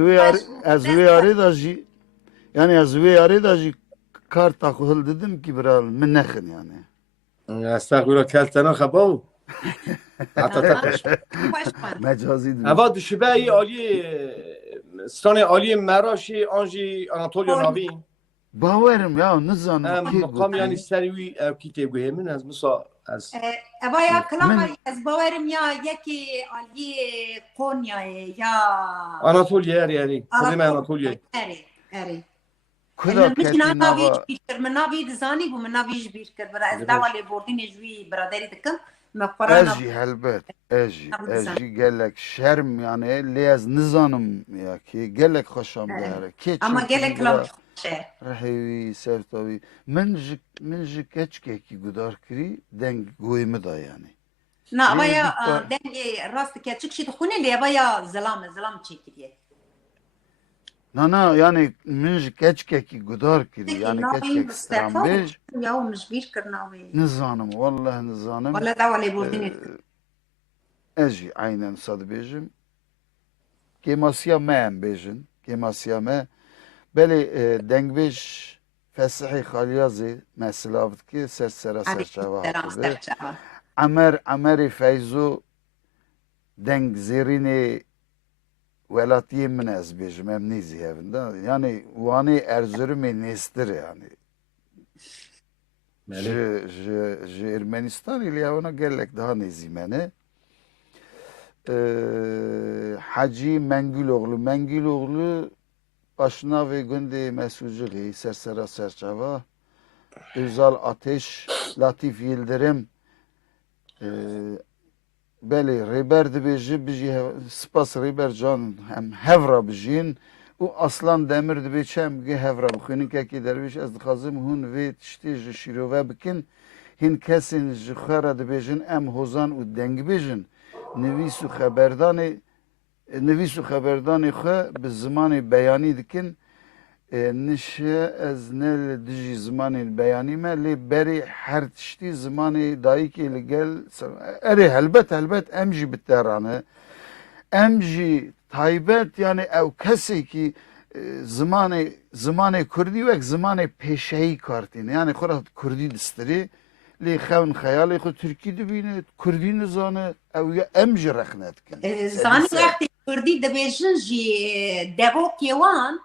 uyarı da ji, yani az uyarı da ji kart takıl dedim ki biraz mennekin yani. استغفر کلتنا خباو حتی تقش خوش کن Mecazi dedim. اوا دشبه عالی ستان عالی مراشی آنجی آناتولیا ناوین Baverim ya ne zanım ki مقام یعنی bu. سریوی کیته گوه من از مسا از ابا یا کلام من- از باورم یا یکی علی قونیا یا آناتولیا یعنی خودم آناتولیا اری اری Kula من keti ناوی nava. بیشتر من ناوی دزانی بو من ناویش بیشتر برا از درست. دوالی بردین جوی برادری دکم مقبران Eji helbet. Eji gelek şerm yani lez nizanım ya ki gelek hoşam dere. اما گله کلام شه Rahivi sevtavi. Min ji keçke ki gudar kiri deng goyme da yani. نه ابا یا دیگه- دنگ راست که چک شید خونه لی ابا یا زلام چی کریه Na yani min ji keçke ki gudar kiri yani ناوی keçke مستفا stambej یا مجبیر کر ناوی nizanım vallahi nizanım. ولا دوالی بردین Eji aynen sadı bejim. Kemasya me bejin. Kemasya me. Beli dengbej fesihi khaliyazi mesela ki ses sera علی serçava درام hatıbe. سرچه عمر فیضو دنگ زیرینی ولاتیه من از بیجم ام نیزی هفنده yani وانی ارزرم نستر yani ji Ermenistanê li hevana gelek daha nêzîmene Hacî Mengûloğlu başnavê gundê Mesûcilê sersera serçava Özal Ateş Latif Yıldırım belê rêber dibêje bijî spas rêber can hem hevra bijîn û Aslan Demir dibê çem bigê hevra bixwîninkekê dervîş ez dixwazim hûn vê tiştê ji şîrove bikin hîn kesên ji xwe re dibêjin em hozan û dengbêjin nivîs û xeberdanê xwe bi zimanê beyanî dikin nişe ez ne li dijî zimanê beyanî me lê berê her tiştî zimanê dayîkê li gel erê helbet em jî bi te rane em jî taybet yani ew kesekî zimanê Kurdî wek zimanê pêşeyî kartîne yani xwe re Kurdî distirê lê xewin xeyalê xwe Tirkî dibîne Kurdî nizane ew ya em jî rexne dikin Zanî wextê Kurdî dibêjin jî devokê wan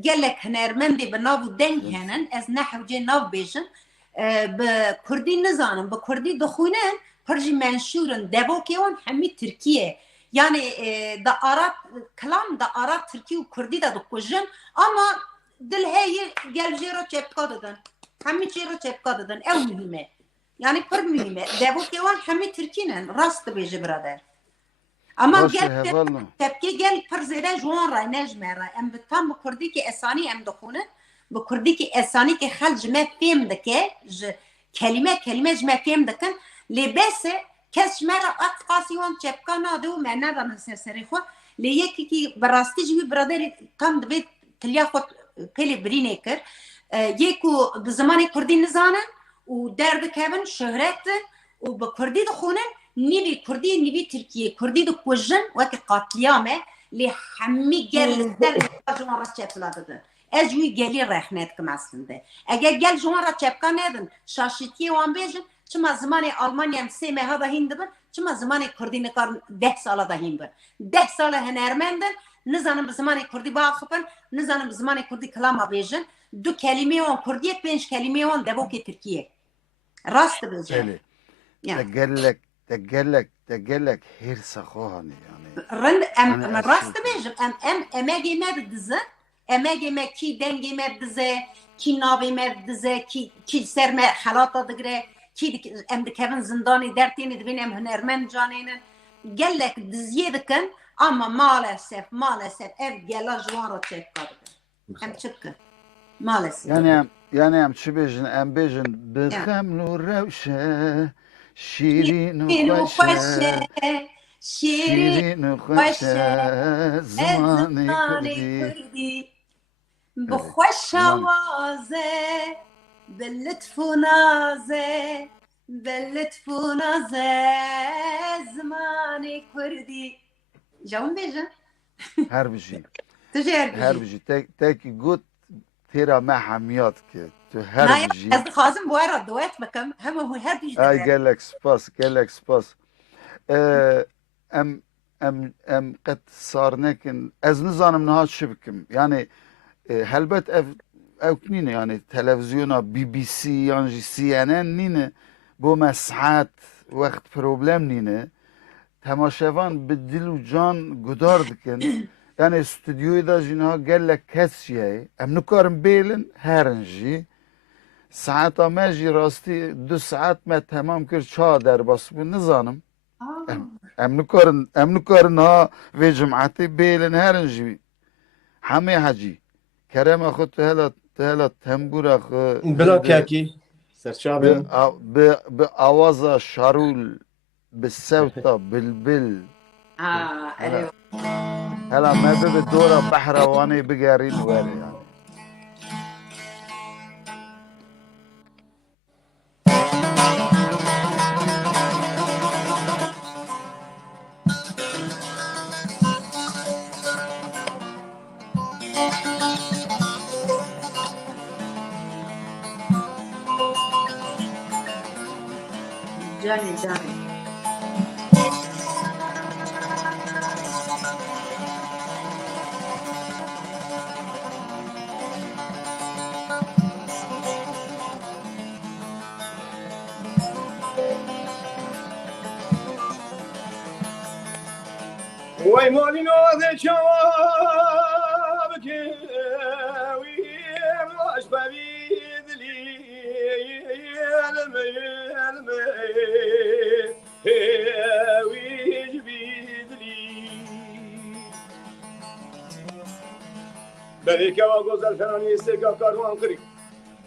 gelek hunermendê bi nav û deng henin ez ne hewcê nav bêjin bi Kurdî nizanin bi Kurdî dixwînin pir jî menşûrin devokê wan hemî Tirkiye yani da ara kilam da ara Tirkî û Kurdî de dikujin ama dil heye gel jê re çepka didin hemî jê re çepka didin ew mühim e yani pir mühim e devokê wan hemî Tirkî nin rast dibêje birader ama Baş gel hevalno tepki gel pir zêde ji wan re ne ji me re em bi tam bi Kurdîkê esanî em dixwînin bi Kurdîkê esanî ke xelk ji me fêm dike ji kelime ji me fêm dikin lê bes e kes ji me re qasî wan çepka nade û me nedanin ser serê xwe lê yekekî bi rastî ji wî biraderî tam dibe tiliya xwe pêlê birînê kir yê ku bi zimanê Kurdî nizanin û derdikevin şöhret din û bi Kurdî dixwînin nîvî Kurdî nîvî Tirkiye Kurdî dikujin wekî qatliam e lê hemî gel li ser ji wan re çepila didin ez jî wî gelî rehne dikim eslinde eger gel ji wan re çepka nedin şaşîtiyê wan bêjin çima zimanê Almanya em sê meha da hîn dibin çima zimanê Kurdî nikarin 10 sala da hîn bin 10 sala hunermendin nizanin bi zimanê Kurdî biaxivin nizanin bi zimanê Kurdî kilama bêjin du kelimê wan Kurdiyê pênc kelimê wan devokê Tirkiye rast dibêje te gelek hêrsa xwe hanî yani rind em rast dibêjim em emegê me didizin emegê me kî dengê me dize kî navê me dize kî ser me helata digire kî em dikevin zindanê dertênê dibîn em hunermend canênin gelek diziyê dikin ama maalesef ev gela ji wan re çepka dikin em çi bikin maalesef yani em çi bêjin em bêjin bi xemn û rewşe şîrîn û xweş e şîrîn û xweş e zimanê Kurdî bi xweş awaze bi litf û naze bi litf û naze zimanê Kurdî jawin bêjin her bijî tu jê her bijî tekî got têra me hemiyat kir tu her bijî ez dixwazim bu era duet bikim hemû her bijî ay gelek spas em qet sar nekin ez nizanim niha çi bikim yani helbet ev nîne yani televizyona BBC yan jî CNN nîne bo me saet wext problem nîne temaşevan bi dil û can gudar dikin yani stüdyoyê da jî niha gelek kes jî heye em nikarin bêlin herin jî saeta me jî rastî 2 saet me temam kir ça derbas bû nizanim em nikarin ha vê cumetê bêlin herin jî hemê hecî kerema xwe tu hela tembûra xwe Bila kekî serçavên bi awaza şarûl bi sewta bilbil hela me bibe dora behra wanê bigerîn were yani جانی جانی وای مالی نازه شاب که ویراش ببیدلی علمه ویج بیدلی برای که آگوزر فنانی استگاه کاروان کری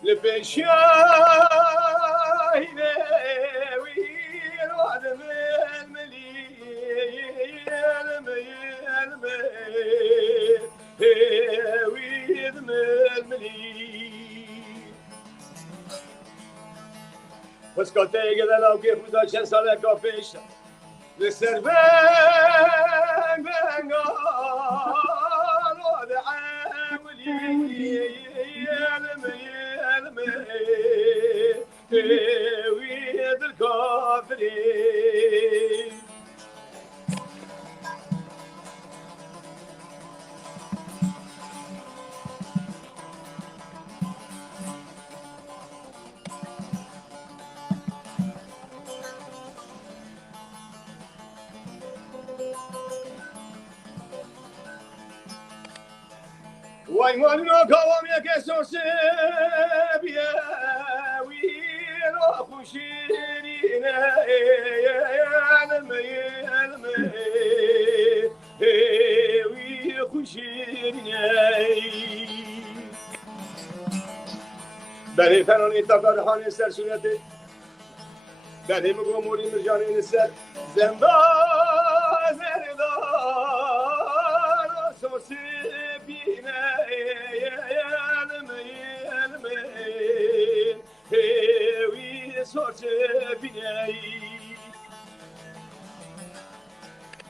لپشایی ویراش الملی بس کاته گذر او که خدا چند سال کافش لسر بنگال و دعولی علمي ويد الكافرين وای مالو کاوام یک سوسبیه ویرو خوشیرینه علمی وی خوشیرینه برای فنانی تقارحان سرسونته برای مگو موری مرجانی سر زندان زردان سوسبینه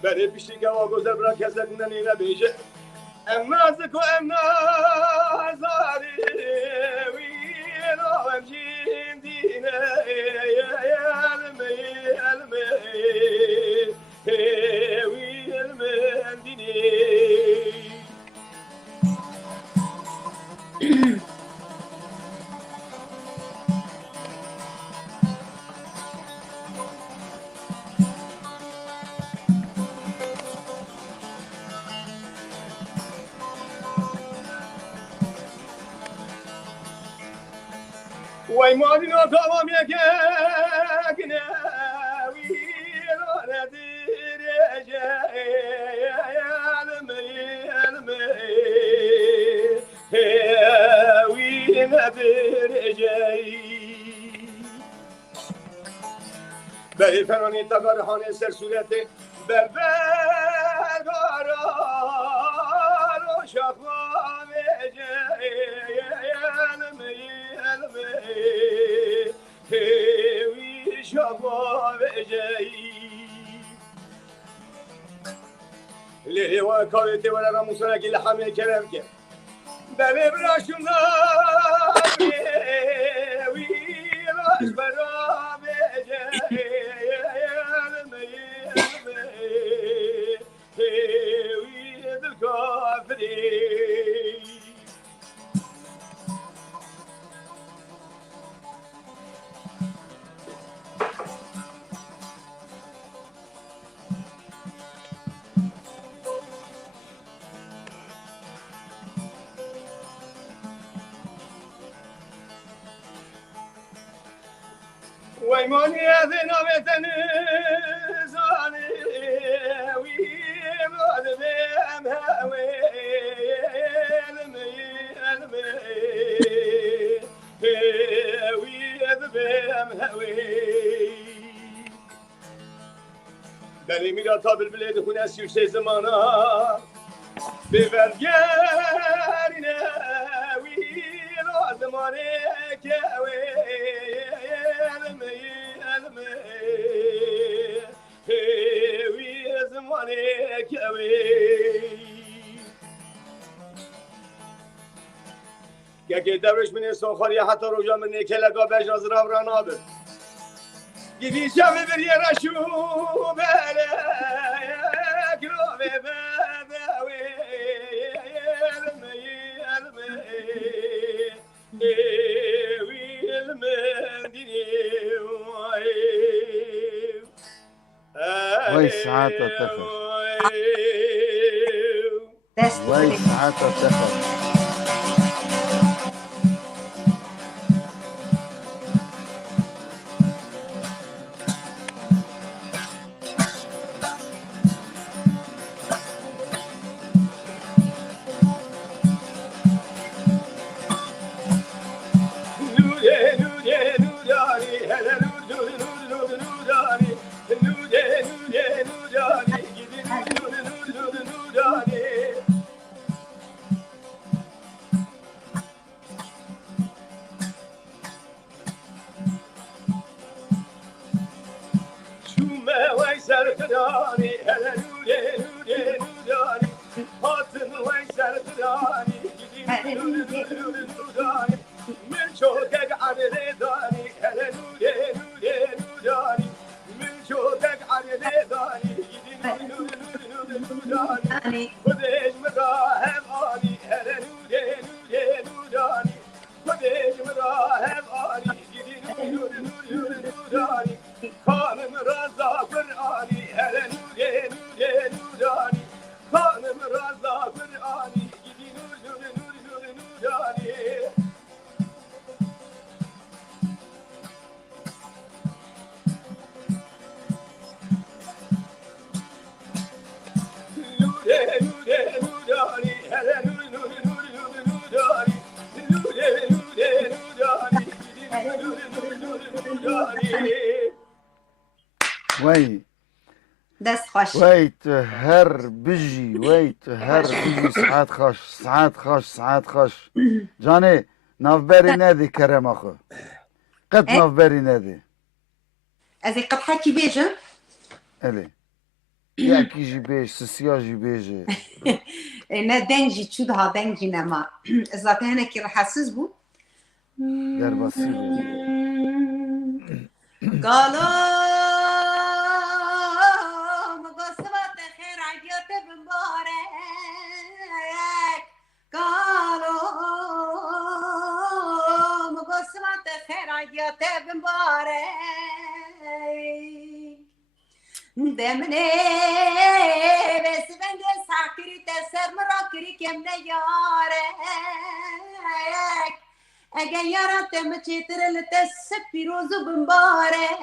برای پیشی که واگذر برا کسک ننینه بیشه ام نازک و ام نازاری ویرو ام جیندینه علمی ویرم دینه وای مادی ناکامم یکه ویرو ندیره علمی وی ندیره برای فنانی تقارحان سرسولته بربرگاران و شاخوام وی شاخوام لیه و کاویتی و رموسانکی لحمه کرم که بله براشون وی راش برام وی دل کافری وای مانی از نامتن زانی وی مادم هوی علمی وی ادبم هوی بلی میرا تا بالبلاد خونه سیوشه زمانا بفرگرینه وی را زمانه که وی زمانه که که دورش من سوخاری حتی روزا من که لگا بجاز را نابه gideceğim bir yere şu böyle kilo ve وای ساعتها تخر دست وای بده. ساعتها تخر يعني وای دست خوش. وای تو هر بجی وای تو هر بجی ساعت خوش ساعت خوش ساعت خوش جانه نافبری ندی کرم آخو قد إيه؟ نافبری ندی از قد حكي بيجن الی یکی جی بیش سسیا جی بیجه نه دنجي تشودها دنجي نما إذا كان هيك رح أحسس بو در باسی بیجه قالوا مقصبات خير عقيت بمبارك قالوا مقصبات خير عقيت بمبارك دمني بس بند ساكري تسر مراكري كم نيارك اگه یارتم چیتر لتس پیروز و بمبارک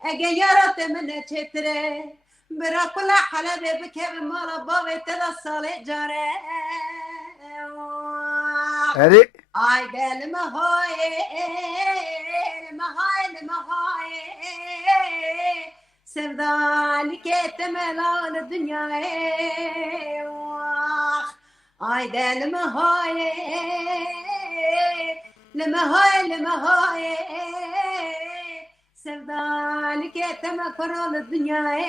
اگه یارتم نچیتره برا کل حلبه بکه مالا بابه تدا سال جاره الی آی دل مهای مهای سردالی که تملال دنیای آی دل مهای لمهای سردالی که تمکرال دنیای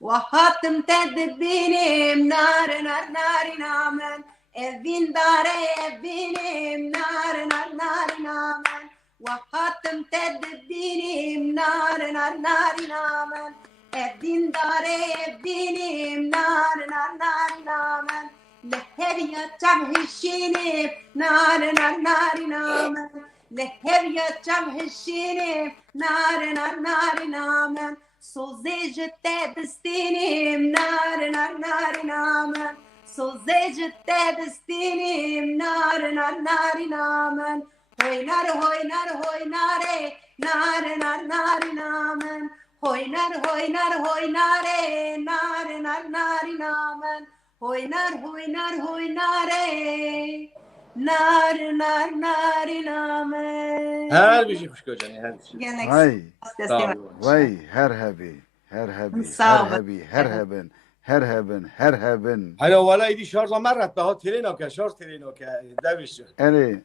وحاتم تدبيني نار نار نار نامن ابين داري ابيني نار نار نار نامن وحاتم تدبيني نار نار نار نامن ابين داري ابيني نار نار نار نامن لهبيا تمهشيني نار نار نار نامن لهبيا تمهشيني نار نار نار نامن سوزيج تدستيني نار نار نار نامن سوزيج تدستيني نار نار نار نامن هوي نار هوي نار هوي ناري نار نار نار نامن هوي نار هوي نار هوي ناري نار نار نار نامن هوي نار هوي نار هوي ناري نار نار نار نامن هر بیشی خوش کجانی هر بیشی وای Galaxy. وای هر هبی هر هبی هر صعب. هبی هر هبن هر هبن هر هبن حالا والا ایدی شارژ مرت به ها تلینو که شارژ تلینو که دویش الی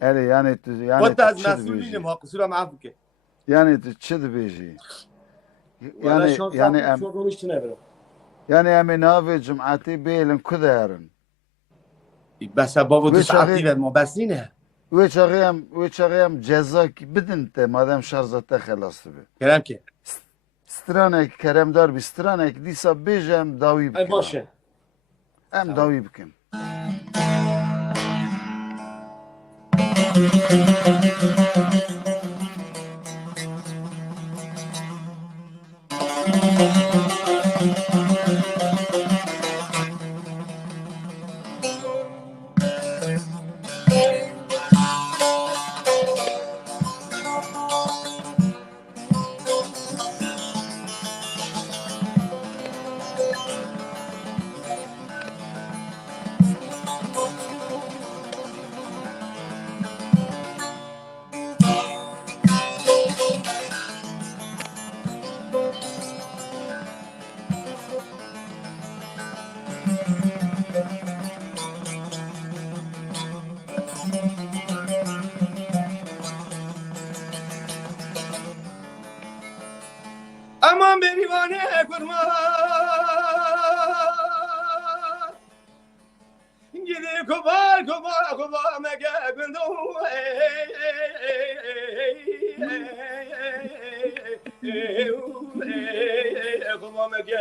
الی یعنی تو یعنی خود تو از چه مسئولینم ها قصورم عفو که یعنی تو چه بیجی والا یعنی شارژ یعنی شارژ روش تنه برو یعنی امی ناوی جمعتی بیلن کدارن بس بابا تو بشه ساعتی غیر. ما بس اینه و چاقی هم جزا کی بدن ته مادام شرزت خلاص به کرم که سترانک کرم دار بی سترانک دیسا بیجم داوی ای بکن باشه هم داوی بکن Aman berivane kurma Gidi kubar kubar kubar mege gündu Kubar mege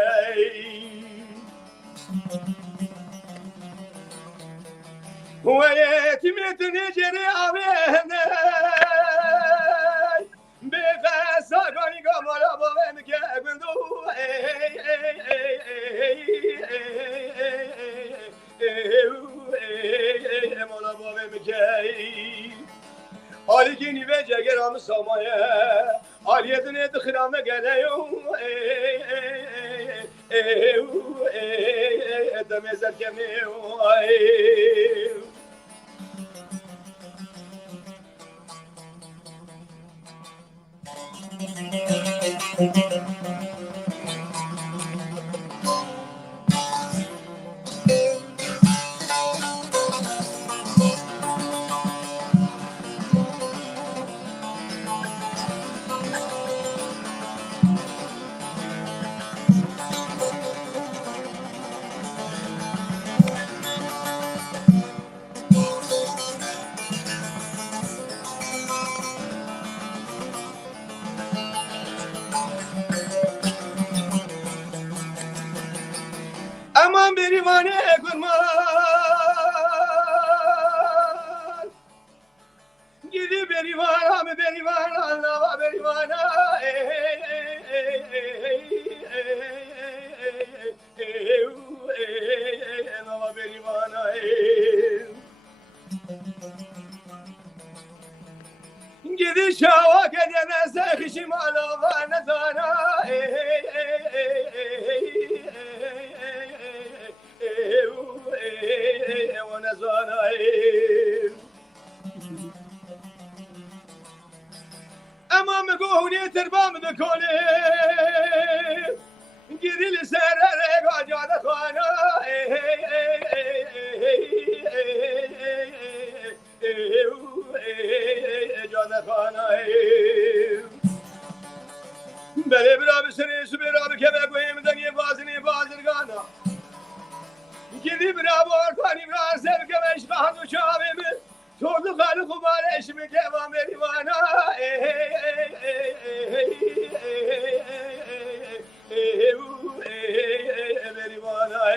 Hüveyetimetini ceri avene Befesa gani gamara babem ke gündu Mola babem ke Ali gini ve cegeram samaya Ali edine tıkırame geleyo Edemezler kemiyo Aman berivane kurman Gidi berivana mı berivana Allah'a berivana Allah'a berivana Gidi şavak edemezse kışım Allah'a nezana ونزانا أمام قهوني تربام دكولي قدي لسرر قاجاد خانا جاد خانا بله برا بسري سبرا بكبه قويم دنگي بازني بازرگانا Gidi bravo pani brazer gemeş kahdu çavemi Sordu kalı kumar eşimi devam erivana Erivana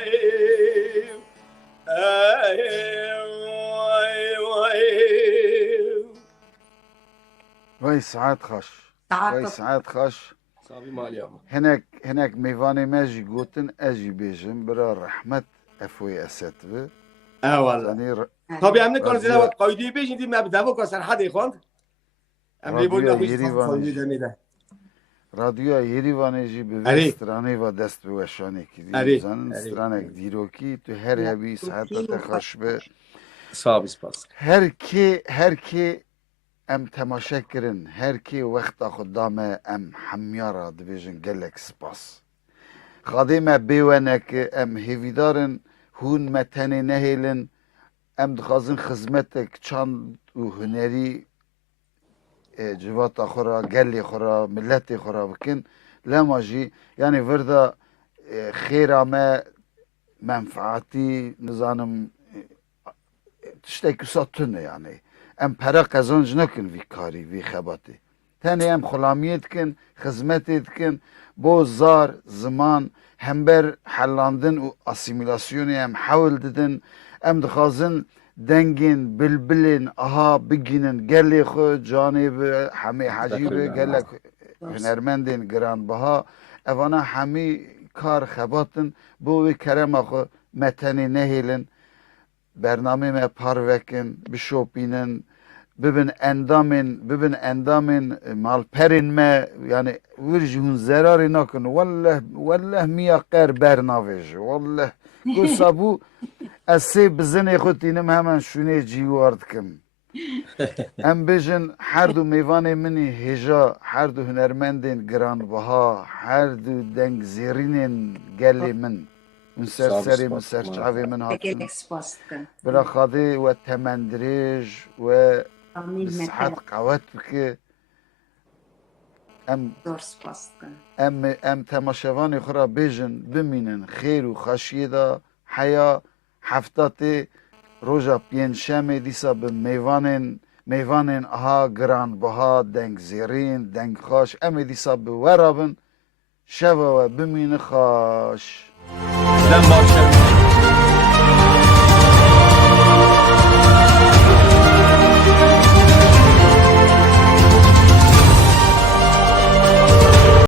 وای ساعت خاش وای ساعت خاش Sabi mali ama هنک میوانی مجی گوتن اجی بیجم برا رحمت افوی اسد به eyvallah زنی tabii hem ne konu Razı- zira kaydı bir şimdi ben devam kasar hadi kon hem Radyo bir burada bir yeri kaydı var. demede رادیو یریوانی جی به اری. استرانی و دست به وشانی کردی اری. زنن اری. استرانک دیروکی تو هر هبی ساعت تخش به sağ ol spas هر کی ام تماشا کرن هر کی وقت خدام ام حمیارا دبیجن گلک سپاس خادم بیوانک ام هیویدارن هون متنی نهیلن ام دخوازن خدمتک چاند و هنری جوات خورا گلی خورا ملتی خورا بکن لما جی یعنی وردا خیره ما منفعتی نزانم تشتکی ساتونه یعنی ام پرا قزانج نکن وی کاری وی خباتی تنی ام خلامیت کن خدمتت کن بو زار زمان هم بر حلاندن و اسیمیلاسیونی ام حول ددن ام دخوازن دنگین بلبلین آها بگینن گلی خود جانب همه حجیب گلک هنرمندین گرانبها اوانا همه کار خباتن بو وی کرم آخو متنی نهیلن برنامه ما پاروکن بشوپینن ببین اندامین مالپرین ما yani ورجون zararı nakın والله میا قر برناویج والله گوسا بو اسی بزنی خودینم hemen şunu جیوارد کم ام بیجن هر دو میوان منی هجا هر دو هنرمندین گرانبها هر دو دنگ زیرینین گلی من من سرسری من سرچاوی من هاتن gelek spas dikim. برا خاضي والتمندريج و Amin صحت metel. قوات بك ام Zor spas dikim. ام تماشواني خرا بيجن بمينن خير وخشيه دا حيا حفتاتي روجا بينشامي ديسا بميوانن اها گران بها دنگ زيرين دنگ خاش ام ديسا بورابن شوا و بمين خاش Sen başlayın.